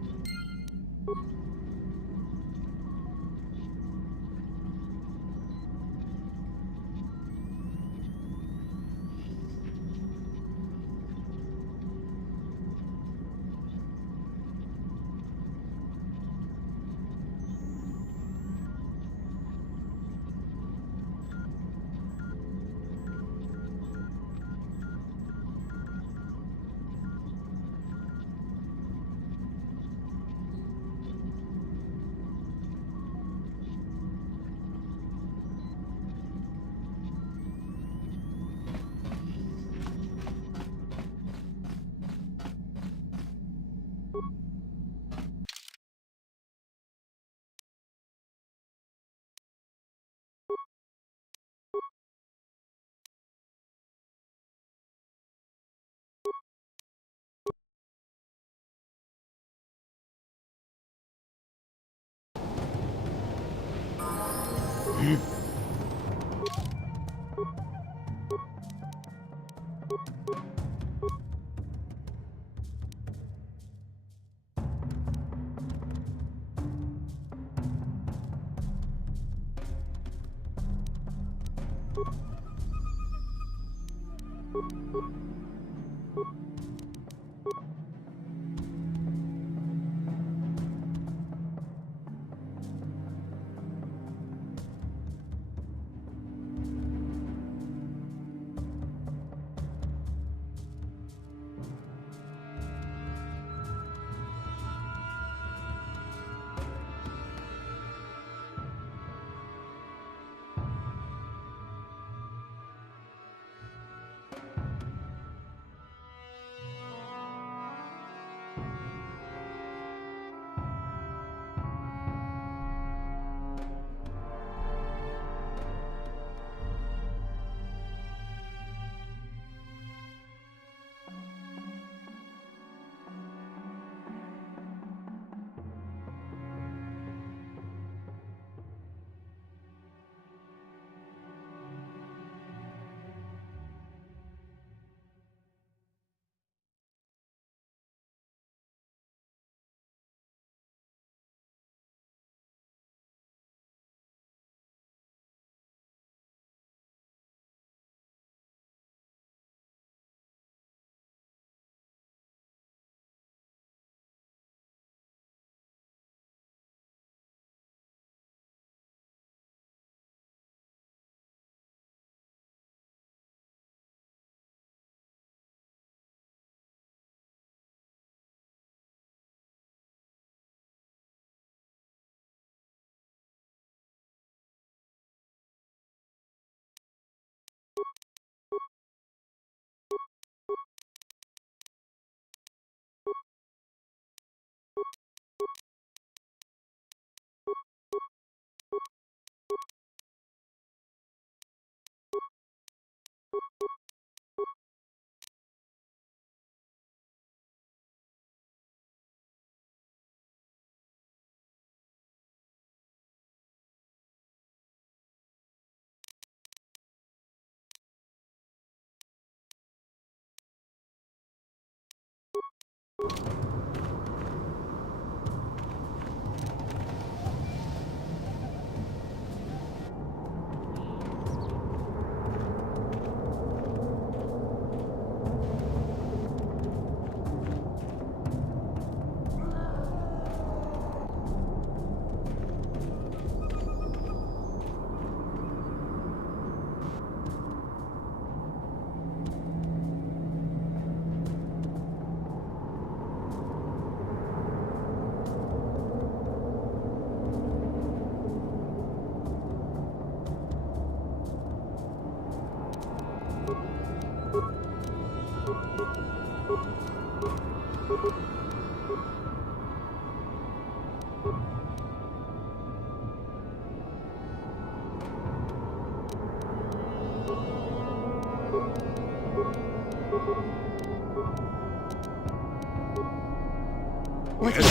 What is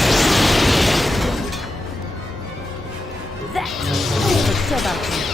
that? The Sebaki.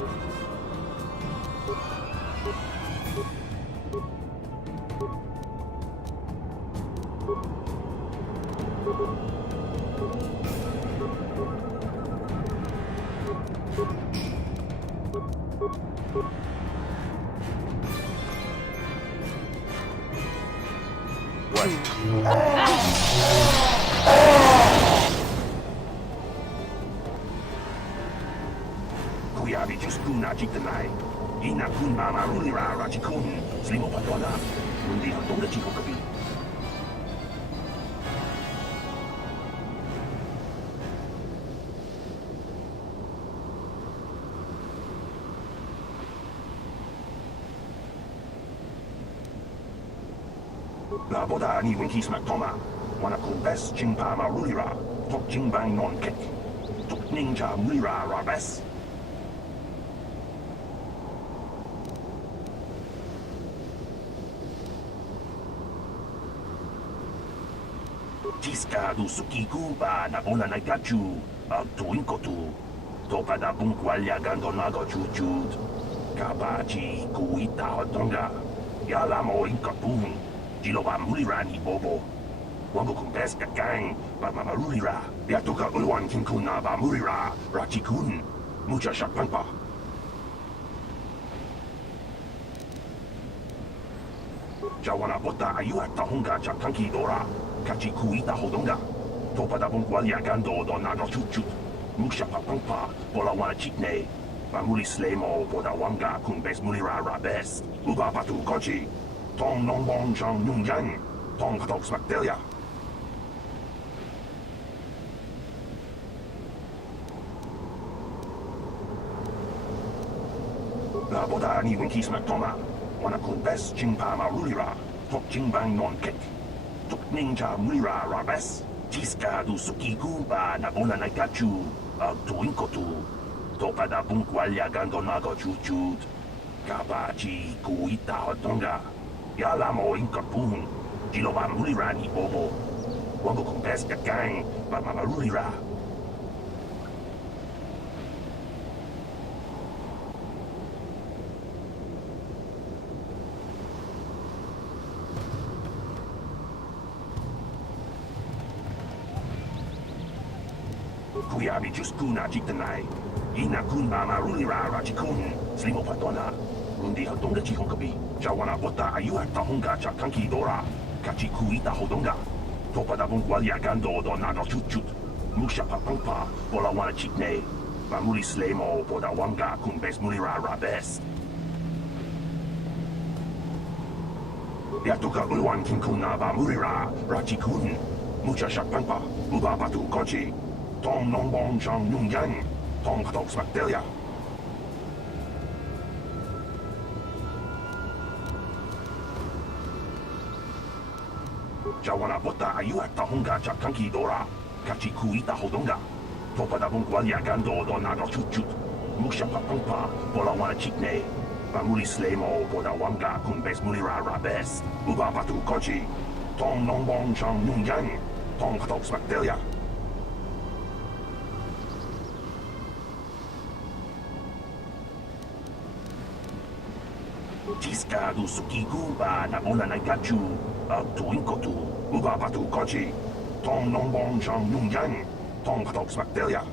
Naboda ni winki smak toma. Wana kumbes chingpa marulira. Tok chingbang non kek. Tok ninja mulira rabes. Tiska du sukiku ba nabola na gachu. Ag tuin kotu. Topa da bunkwalya gandonago chujud. Kabaji kuita hotonga. Yala mo inkapun. Jiloba mulira ni bobo. Wango kumbes kakang. Ba mamarulira. Yatoka ulwan kinkuna ba mulira. Rachikun. Mucha shakpanpa. Jawana bota ayuat tahunga jakanki dora. Kachi kuita hodonga. Topada bungwalia gando do nago chuchut. Musha papangpa bola wana chikne. Pamuli slemo boda wanga kumbes mulira rabes. Uba patu kochi. Tong nongbong chang nyung yang. Tong katok smaktelia. La boda ni winki smaktoma. Wana kumbes chingpa marulira. Tok chingbang non kek. Tok ninja mulira rabes. Tiska du suki kumba na bona na kachu. Ag tuinkotu. Topada bungwalia gando nago chuchut. Kabachi kuita hodonga. Yalamo inkapun. Jiloba mulira ni bobo. Wango kumbes kakang. Mama marulira. Kuyabi juskuna jiktanai. Ina kun mama rulira rachikun. Slimo patona. Rundi hodonga chihonkabi. Jawana bota ayuat tahunga chakanki dora. Kachi kuita hodonga. Topada bungwalia gando do nago chuchut. Musha papangpa bola wana chikne. Mamuli slemo boda wanga kumbes mulira rabes. Yatuka ulwan kinkuna ba mulira rachikun. Mucha shakpangpa. Uba patu kochi. Tong nongbong chang nyung yang. Tong katok smaktelia. Jawana bota ayuat tahunga jakanki dora. Kachi kuita hodonga. Topada bungwalia gando do nago chuchut. Musha papangpa bola wana chikne. Pamuli slemo boda wanga kumbes mulira rabes. Uba patu kochi. Tong nongbong chang nyung yang. Tong katok smaktelia. Tiska du suki kumba na bona na kachu. Ag tuinkotu. Uba patu kochi. Tong nongbong chang nyung yang. Tong katok smaktelia.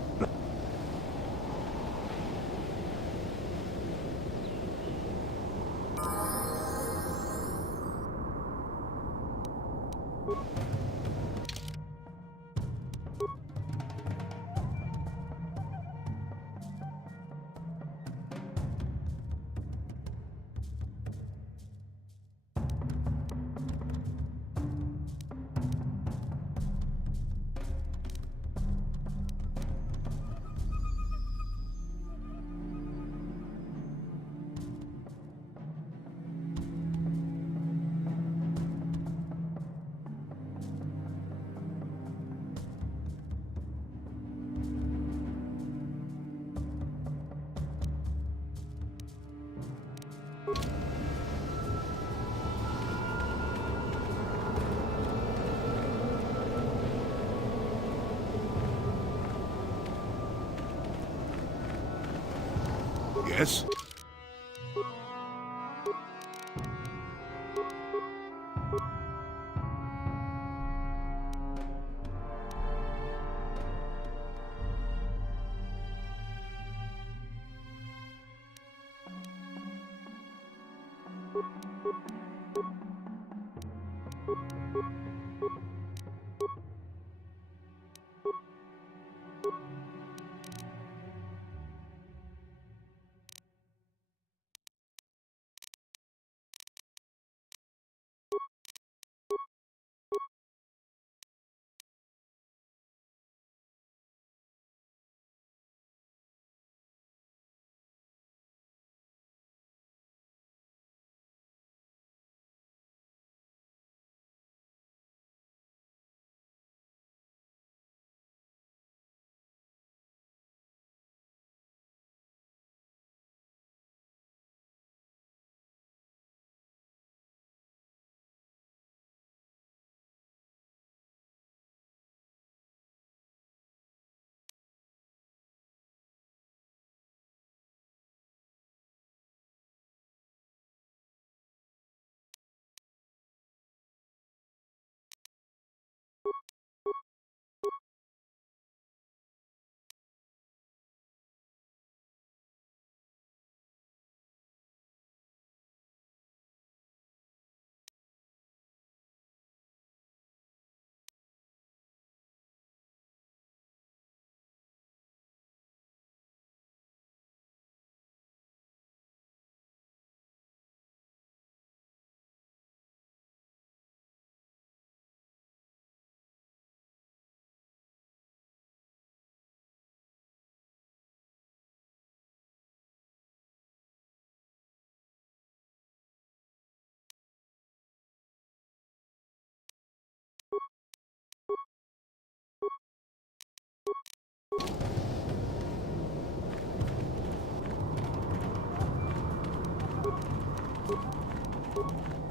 Yes?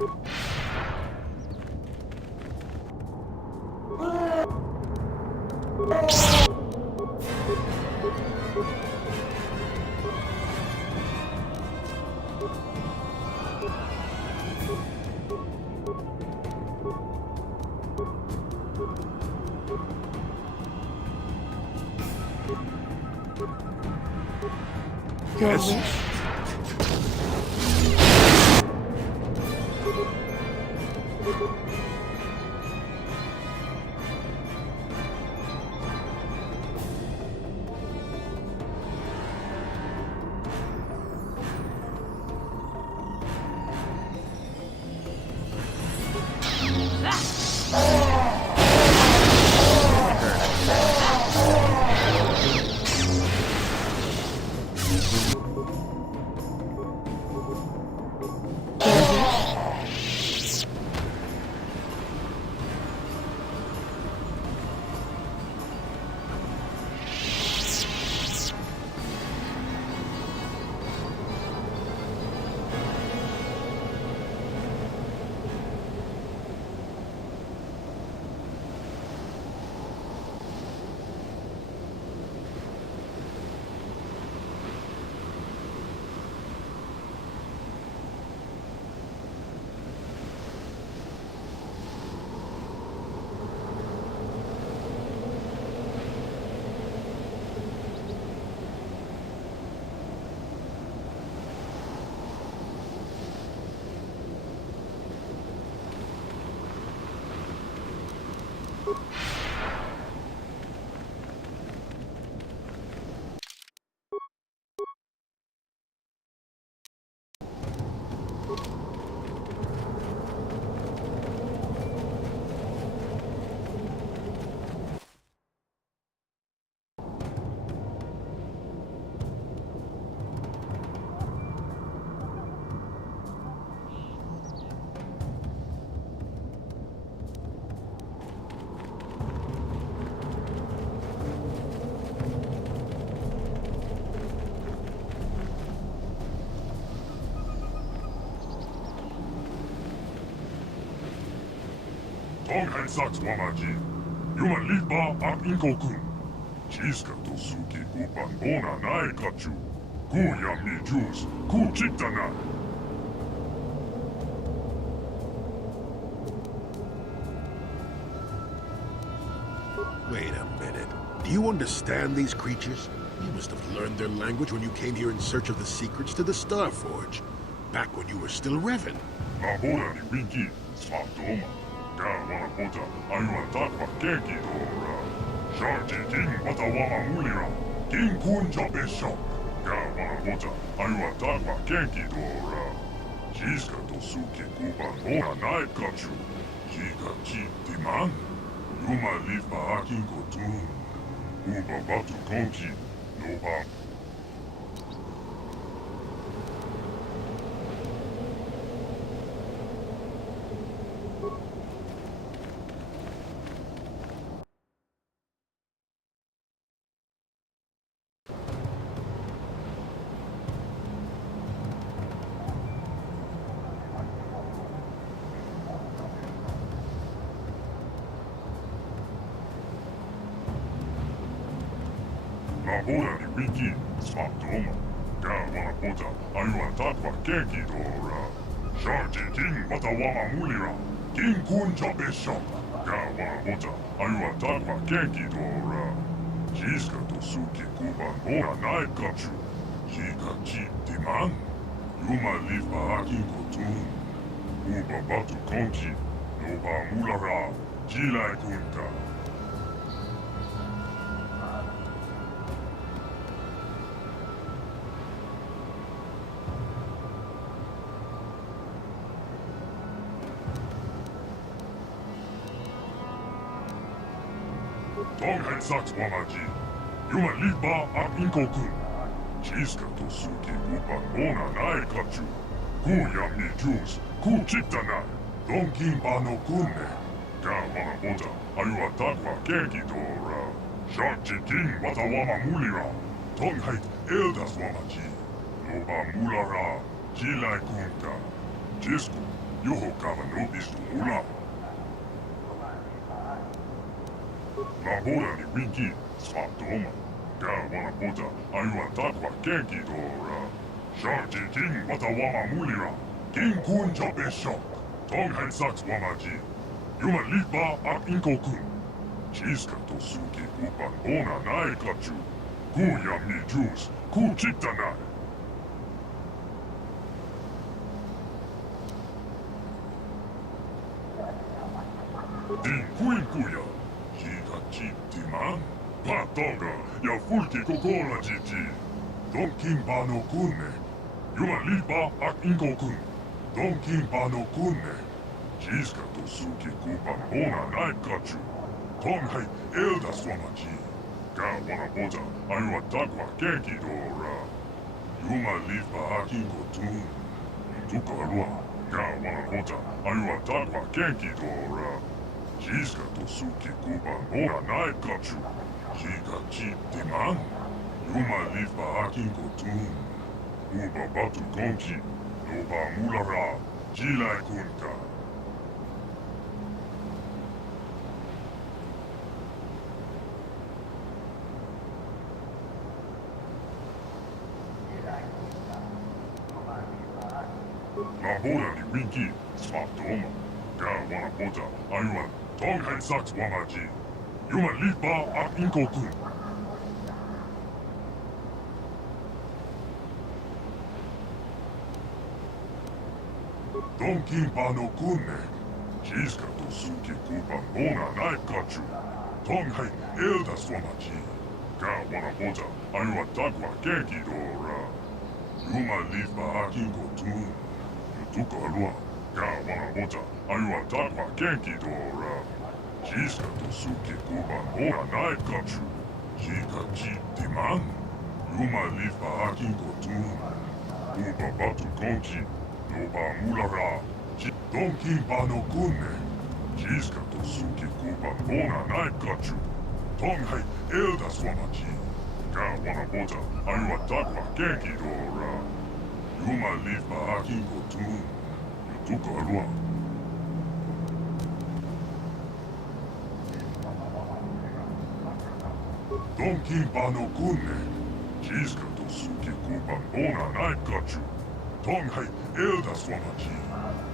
Your Yes? wish? Tonghen Saks Wamaji. Juma Lipa ak Inkokun. Chiska to suki kupan bona nae kachu. Ku yami juice. Ku chitana. Wait a minute. Do you understand these creatures? You must have learned their language when you came here in search of the secrets to the Star Forge. Back when you were still Revan. Labora ni Winky. Smatoma. Ka wana pota. Ayua takwa kenki dora. Sharti king watawama mulira. King kun jabesho. Ka wana pota. Ayua takwa kenki dora. Chiska to suki kupan bona nae kachu. Chika chi timan. Yuma lipa akin kotun. Uba batu konki. No ba. Labora ni Winky. Smatoma. Ka wana pota. Ayua takwa kenki dora. Sharti king watawama mulira. King kun jabesho. Ka wana pota. Ayua takwa kenki dora. Chiska to suki kuban bona nae kachu. Chika chi timan. Yuma lipa akin kotun. Uba batu konki. No ba mulara. Jilai kunta. Tonghen Saks Wamaji. Yuma Lipa ak Inkokun. Chiska to suki kupan bona nae kachu. Ku yami juice. Ku chitana. Donkin ba no kunne. Ka wana pota. Ayua takwa kenki dora. Sharti king watawama mulira. Tonghen Eldas Wamaji. No ba mulara. Jilai kunta. Chisku. Joho kava nobis mula. La bola ni winki, swaptoma. Kawana pota, ayua takwa kenki dora. Sharti king watawama mulira. King kun jobe shock. Tong hai saks wamaji. Yuma lipa ak inko kun. Chiska to suki kupan ona nai kachu. Ku yam ni juice, ku chita nai. Din kuin kuya. Higa chiti man. Patoga ja fulki kokola chichi. Donkin pano kunne. Yuma lipa ak inko kun. Donkin pano kunne. Chiska to suki kupan ona nai kachu. Tong hai elda swamachi. Ka wana pota ayua takwa kenki dora. Yuma lipa ak inko tun. Tuka rua. Ka wana pota ayua takwa kenki dora. Chiska to suki kupan ona nai kachu. Higa chiti man. Yuma lipa ak inko tun. Uba batu konki. Noba mulara. Jilai kunka. La bola ni winki, swaptoma. Ka wana pota, ayua, tong hai saks wamaji. Yuma lipa ak inko kun. Donkin pano kunne. Chiska to suki kupan ona nai kachu. Tong hai elda swamaji. Ka wana pota, ayua takwa kenki dora. Yuma lipa ak inko tun. Tuka rua, ka wana pota, ayua takwa kenki dora. Chiska to suki kupan ona nai kachu. Higa chiti man. Yuma lipa ak inko tun. Uba batu konki. Noba mulara. Donkin pano kunne. Chiska to suki kupan ona nai kachu. Tong hai elda swamachi. Ka wana pota, ayua takwa kenki dora. Yuma lipa ak inko tun. Tuka rua. Donkin pano kunne. Chiska to suki kupan ona nai kachu. Tong hai elda swamachi.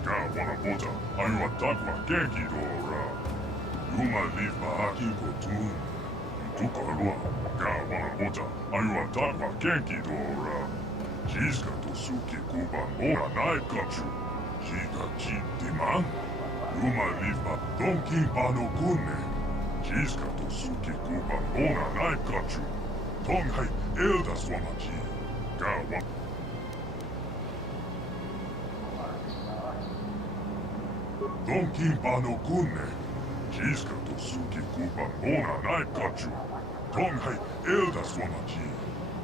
Ka wana pota, ayua takwa kenki dora. Yuma lipa ak inko tun. Tuka rua. Ka wana pota, ayua takwa kenki dora. Chiska to suki kupan ona nai kachu. Higa chiti man. Yuma lipa donkin pano kunne. Chiska to suki kupan ona nai kachu. Tong hai elda swamachi. Ka wana Donkin pano kunne. Chiska to suki kupan ona nai kachu. Tong hai elda swamachi.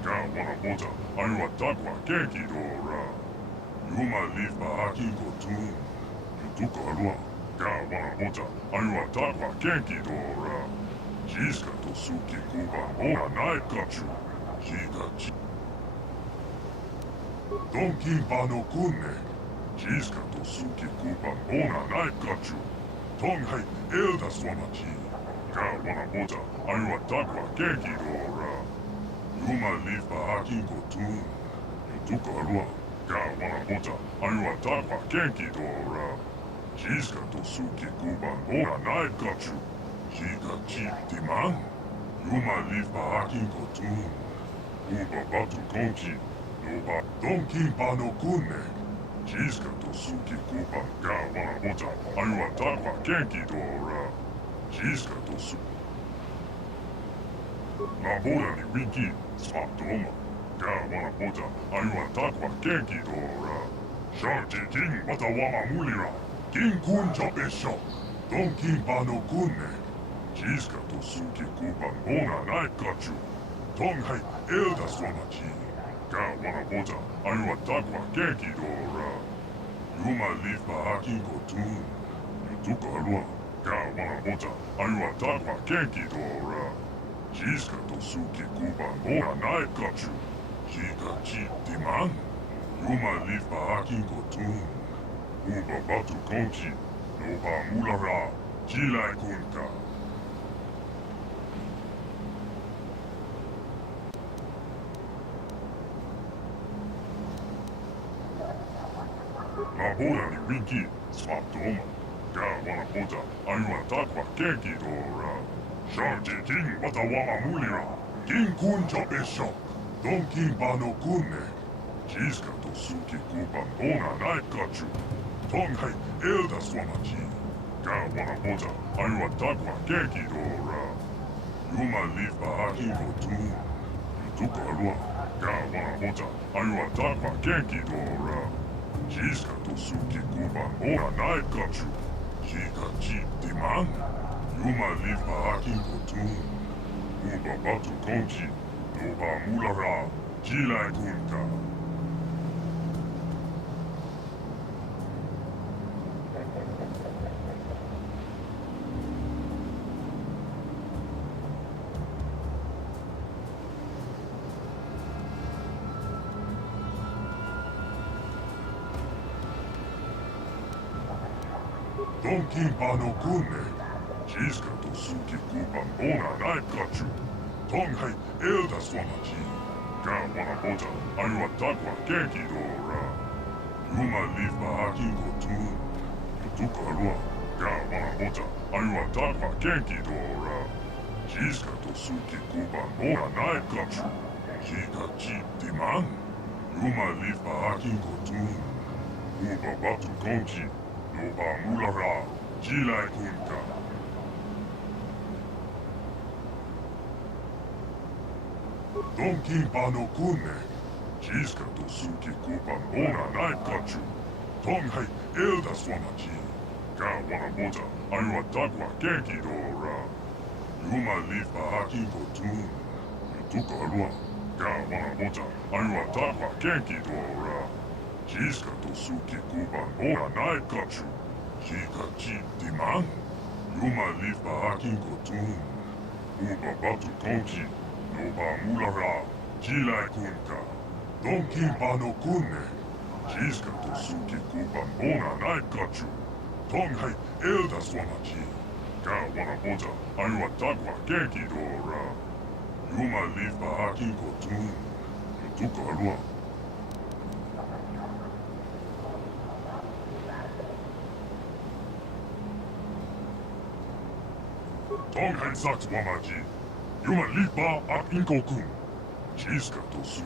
Ka wana pota, ayua takwa kenki dora. Yuma lipa ak inko tun. Tuka rua. Ka wana pota, ayua takwa kenki dora. Chiska to suki kupan ona nai kachu. Higa chi. Donkin pano kunne. Chiska to suki kupan ona nai kachu. Tong hai elda swamachi. Ka wana pota, ayua takwa kenki dora. Yuma lipa ak inko tun. Tuka rua. Ka wana pota, ayua takwa kenki dora. Chiska to suki kupan ona nai kachu. Higa chiti man. Yuma lipa ak inko tun. Uba batu konki. Noba donkin pano kunne. Chiska to suki kupan. Ka wana pota, ayua takwa kenki dora. Chiska to su. La bola ni winki, swaptoma. Ka wana pota, ayua takwa kenki dora. Sharti king watawama mulira. King kun jobe shock. Donkin pano kunne. Chiska to suki kupan ona nai kachu. Tong hai elda swamachi. Ka wana pota, ayua takwa kenki dora. Yuma lipa ak inko tun. Tuka rua. Ka wana pota, ayua takwa kenki dora. Chiska to suki kupan ona nai kachu. Higa chiti man. Yuma lipa ak inko tun. Uba batu konchi, noba mulara, jilai kunta. Labora ni winki, swaptoma. Ga wana pota, ayuan takwa kenki dora. Shanti king watawama mulira, king kunja besho. Don king bano kunne. Jiska to suki kupan bona naikachu. Tonghai elda swamachi. Ga wana pota, ayuan takwa kenki dora. Yuma lifa akingo tun. Yutuka alua. Ga wana pota, ayuan takwa kenki dora. Jiska to suki kupan bona naikachu. Jika jeep demand. Yuma lifa akingo tun. Uba batu konchi. Noba mulara. Jilai kunta. Don Kimpano kunne. Jiska to suki kupan bona naikachu. Tonghai elda swamachi. Ga wana pota, ayuan takwa kenki dora. Yuma lifa akingo tun. Yutuka alua. Ga wana pota, ayuan takwa kenki dora. Jiska to suki kupan bona naikachu. Jika jeep demand. Yuma lifa akingo tun. Uba batu konchi. Noba mulara. Jilai kunta. Don Kimpano kunne. Jiska to suki kupan bona naikachu. Tonghai elda swamachi. Ga wana pota, ayuan takwa kenki dora. Yuma lifa akingo tun. Yutuka alua. Ga wana pota, ayuan takwa kenki dora. Jiska to suki kupan bona naikachu. Jika jeep demand. Yuma lifa akingo tun. Uba batu konchi. Noba mulara. Jilai kunta. Don Kimpano kunne. Jiska to suki kupan bona naikachu. Tonghai elda swamachi. Ga wana pota, ayuan takwa kenki dora. Yuma lifa akingo tun. Yutuka alua. Tonghai saks wamachi. Yuma lifa akingo kun. Jiska to su.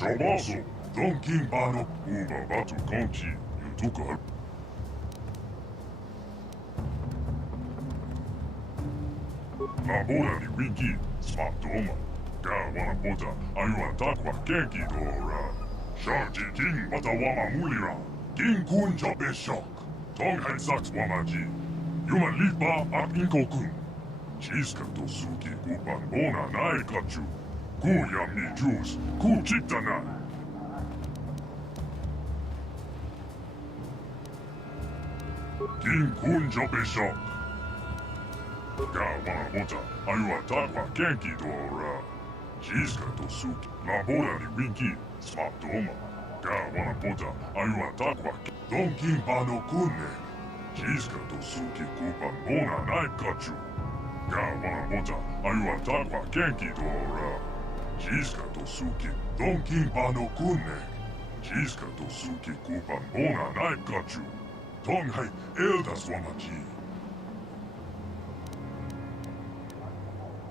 Jobaso, Donkin Bano, Uba Batu Conchi, Yutuka. Labora ni Winki, Smatoma, Gawana Bota, Ayuan Takwa Kenki Dora. Shanti King Watawama Mulira, King Kun Jabe Shock, Tong Hai Sats Wamaji, Yuma Lipa at Inkokun. Chiska Tosuki Kupan Bona Nai Kachu, Ku Yami Juice, Ku Chitana. King Kun Jabe Shock. Gawana Bota, Ayuan Takwa Kenki Dora. Chiska Tosuki, Labora ni Winki, Smatoma. Gawana Bota, Ayuan Takwa Donkin Bano Kunne. Chiska Tosuki Kupan Bona Nai Kachu. Gawana Bota, Ayuan Takwa Kenki Dora. Chiska Tosuki, Donkin Bano Kunne. Chiska Tosuki Kupan Bona Nai Kachu. Tonghai Eldas Wamaji.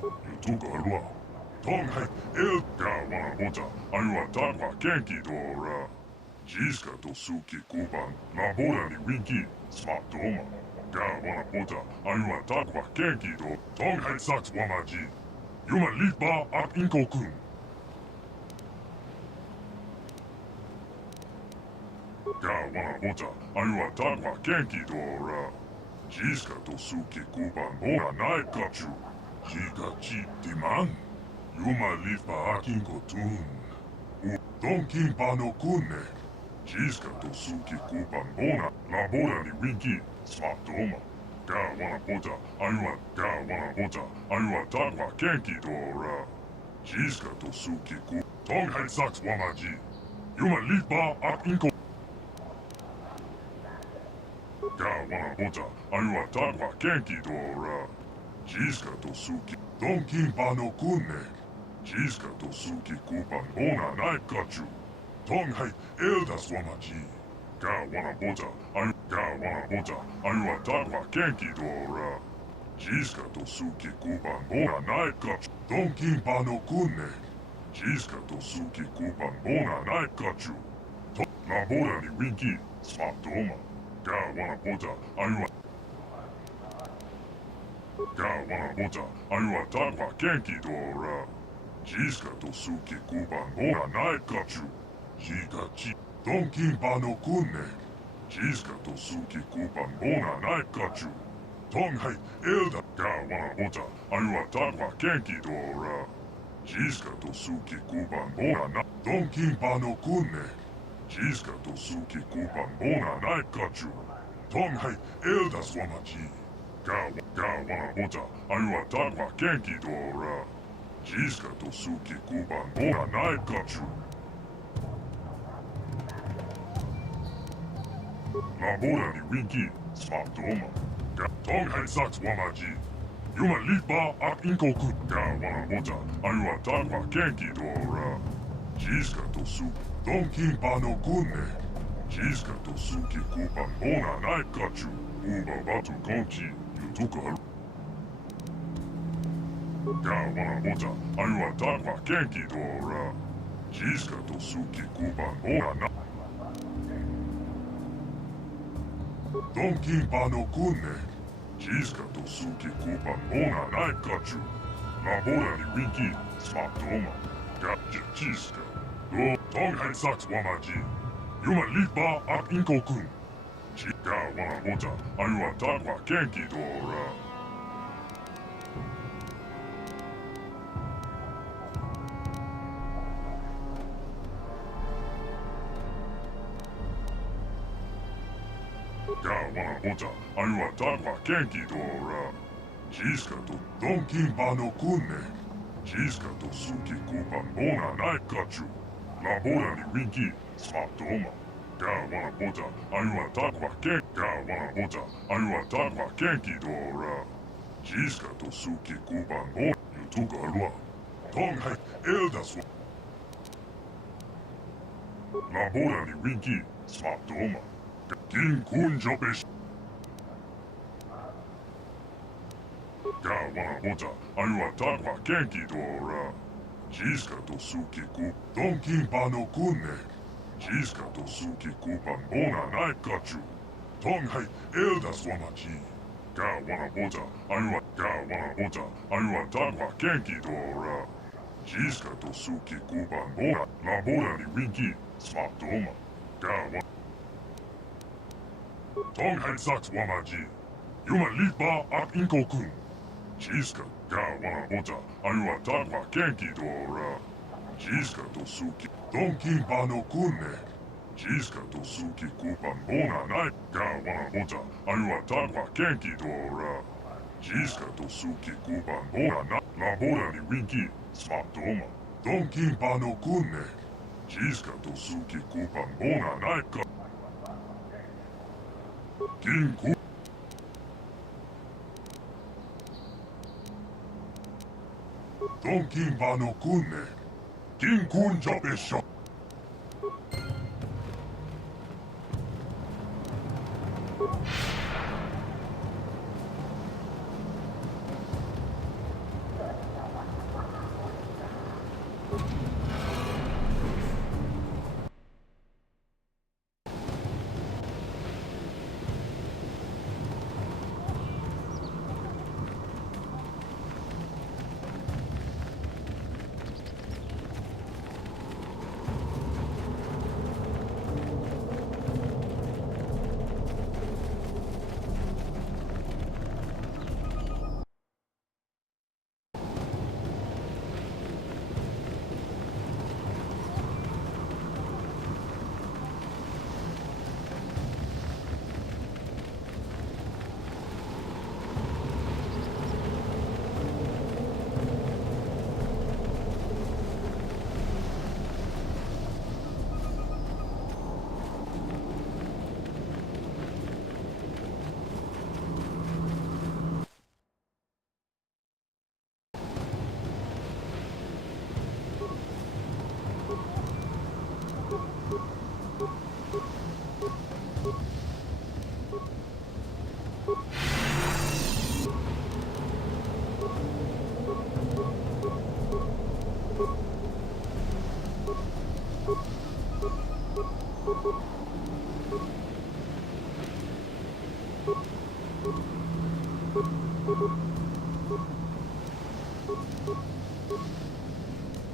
Yutuka Rua. Tonghai El Gawana Bota, Ayuan Takwa Kenki Dora. Chiska Tosuki Kupan, Labora ni Winki, Smatoma. Gawana Bota, Ayuan Takwa Kenki Do. Tonghai Sats Wamaji. Yuma Litba at Inkokun. Gawana Bota, Ayuan Takwa Kenki Dora. Chiska Tosuki Kupan Bona Nai Kachu. Higachi Diman. Yuma Litba at Inkotun. Donkin Bano Kunne. Chiska Tosuki Kupan Bona. Labora ni Winki, Smatoma. Gawana Bota, Ayuan Takwa Kenki Dora. Chiska Tosuki Ku. Tonghai Sats Wamaji. Yuma Litba at Inko. Gawana Bota, Ayuan Takwa Kenki Dora. Chiska Tosuki. Donkin Bano Kunne. Chiska Tosuki Kupan Bona Nai Kachu. Tonghai Eldas Wamaji. Gawana Bota, Ayuan Takwa Kenki Dora. Chiska Tosuki Kupan Bona Nai Kachu. Donkin Bano Kunne. Chiska Tosuki Kupan Bona Nai Kachu. Labora ni Winki, Smatoma. Gawana Bota, Ayuan Takwa Kenki Dora. Chiska Tosuki Kupan Bona Nai Kachu. Higachi. Donkin Bano Kunne. Chiska Tosuki Kupan Bona Nai Kachu. Tonghai Elda. Gawana Bota, Ayuan Takwa Kenki Dora. Chiska Tosuki Kupan Bona Nai. Donkin Bano Kunne. Chiska Tosuki Kupan Bona Nai Kachu. Tonghai Eldas Wamaji. Gawana Bota, Ayuan Takwa Kenki Dora. Chiska Tosuki Kupan Bona Nai Kachu. Labora ni Winki, Smatoma. Tonghai Sats Wamaji. Yuma Litba at Inkoku. Gawana Bota, Ayuan Takwa Kenki Dora. Chiska Tosuki. Donkin Bano Kunne. Chiska Tosuki Kupan Bona Nai Kachu. Uba Batu Conchi, Yutuka. Gawana Bota, Ayuan Takwa Kenki Dora. Chiska Tosuki Kupan Bona Nai. Donkin Bano Kunne. Chiska Tosuki Kupan Bona Nai Kachu. Labora ni Winki, Smatoma. Chiska. Tonghai Sats Wamaji. Yuma Litba at Inkokun. Gawana Bota, Ayuan Takwa Kenki Dora. Gawana Bota, Ayuan Takwa Kenki Dora. Chiska to Donkin Bano Kunne. Chiska Tosuki Kupan Bona Nai Kachu. Labora ni Winki, Smatoma. Gawana Bota, Ayuan Takwa Kenki. Gawana Bota, Ayuan Takwa Kenki Dora. Chiska Tosuki Kupan Bona. Yutuka Rua. Tonghai Eldas. Laborani winki, smatoma. King kunjopesh. Kawana bota, ayua takwa kenki dora. Jiska to suki ku, donkin pano kunne. Jiska to suki ku pambona naikachu. Tonghai eldas wamachi. Kawana bota, ayua takwa kenki dora. Jiska to suki ku pambona, laborani winki, smatoma. Kawana. Tonghai saks wamaji. Yuma litba ak inkokun. Jiska ga wana bota ayua takwa kenki dora. Jiska to suki donkin pano kunne. Jiska to suki kupan bona nai ga wana bota ayua takwa kenki dora. Jiska to suki kupan bona na labora ni winki smatoma. Donkin pano kunne. Jiska to suki kupan bona nai ka. Kinku. Donkin pano kunne. Kinkun jopesho.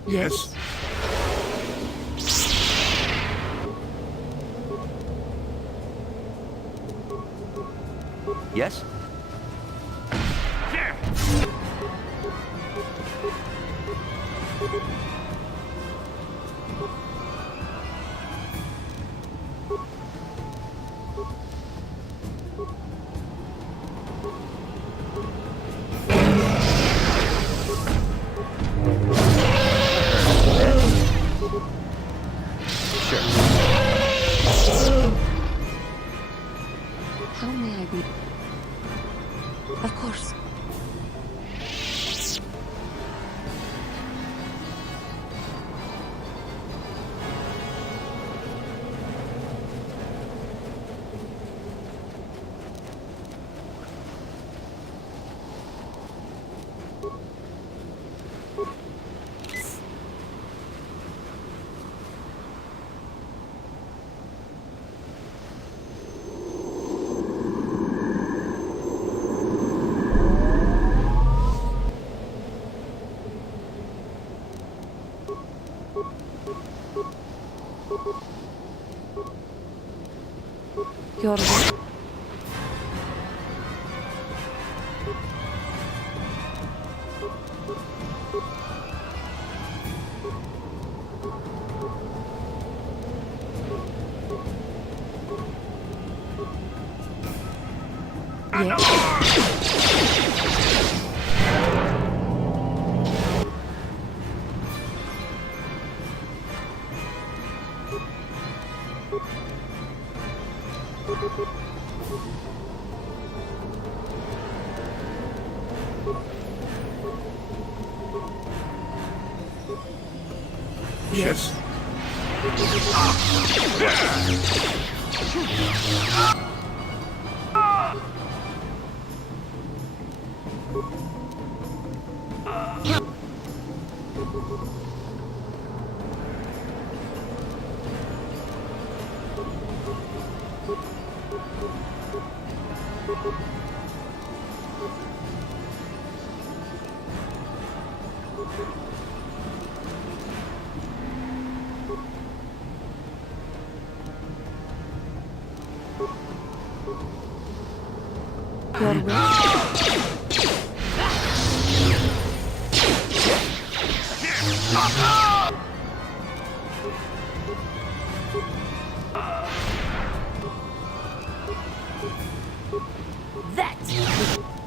Yes? Yes? How may I be? Of course. You're right. Yes? Your wish? That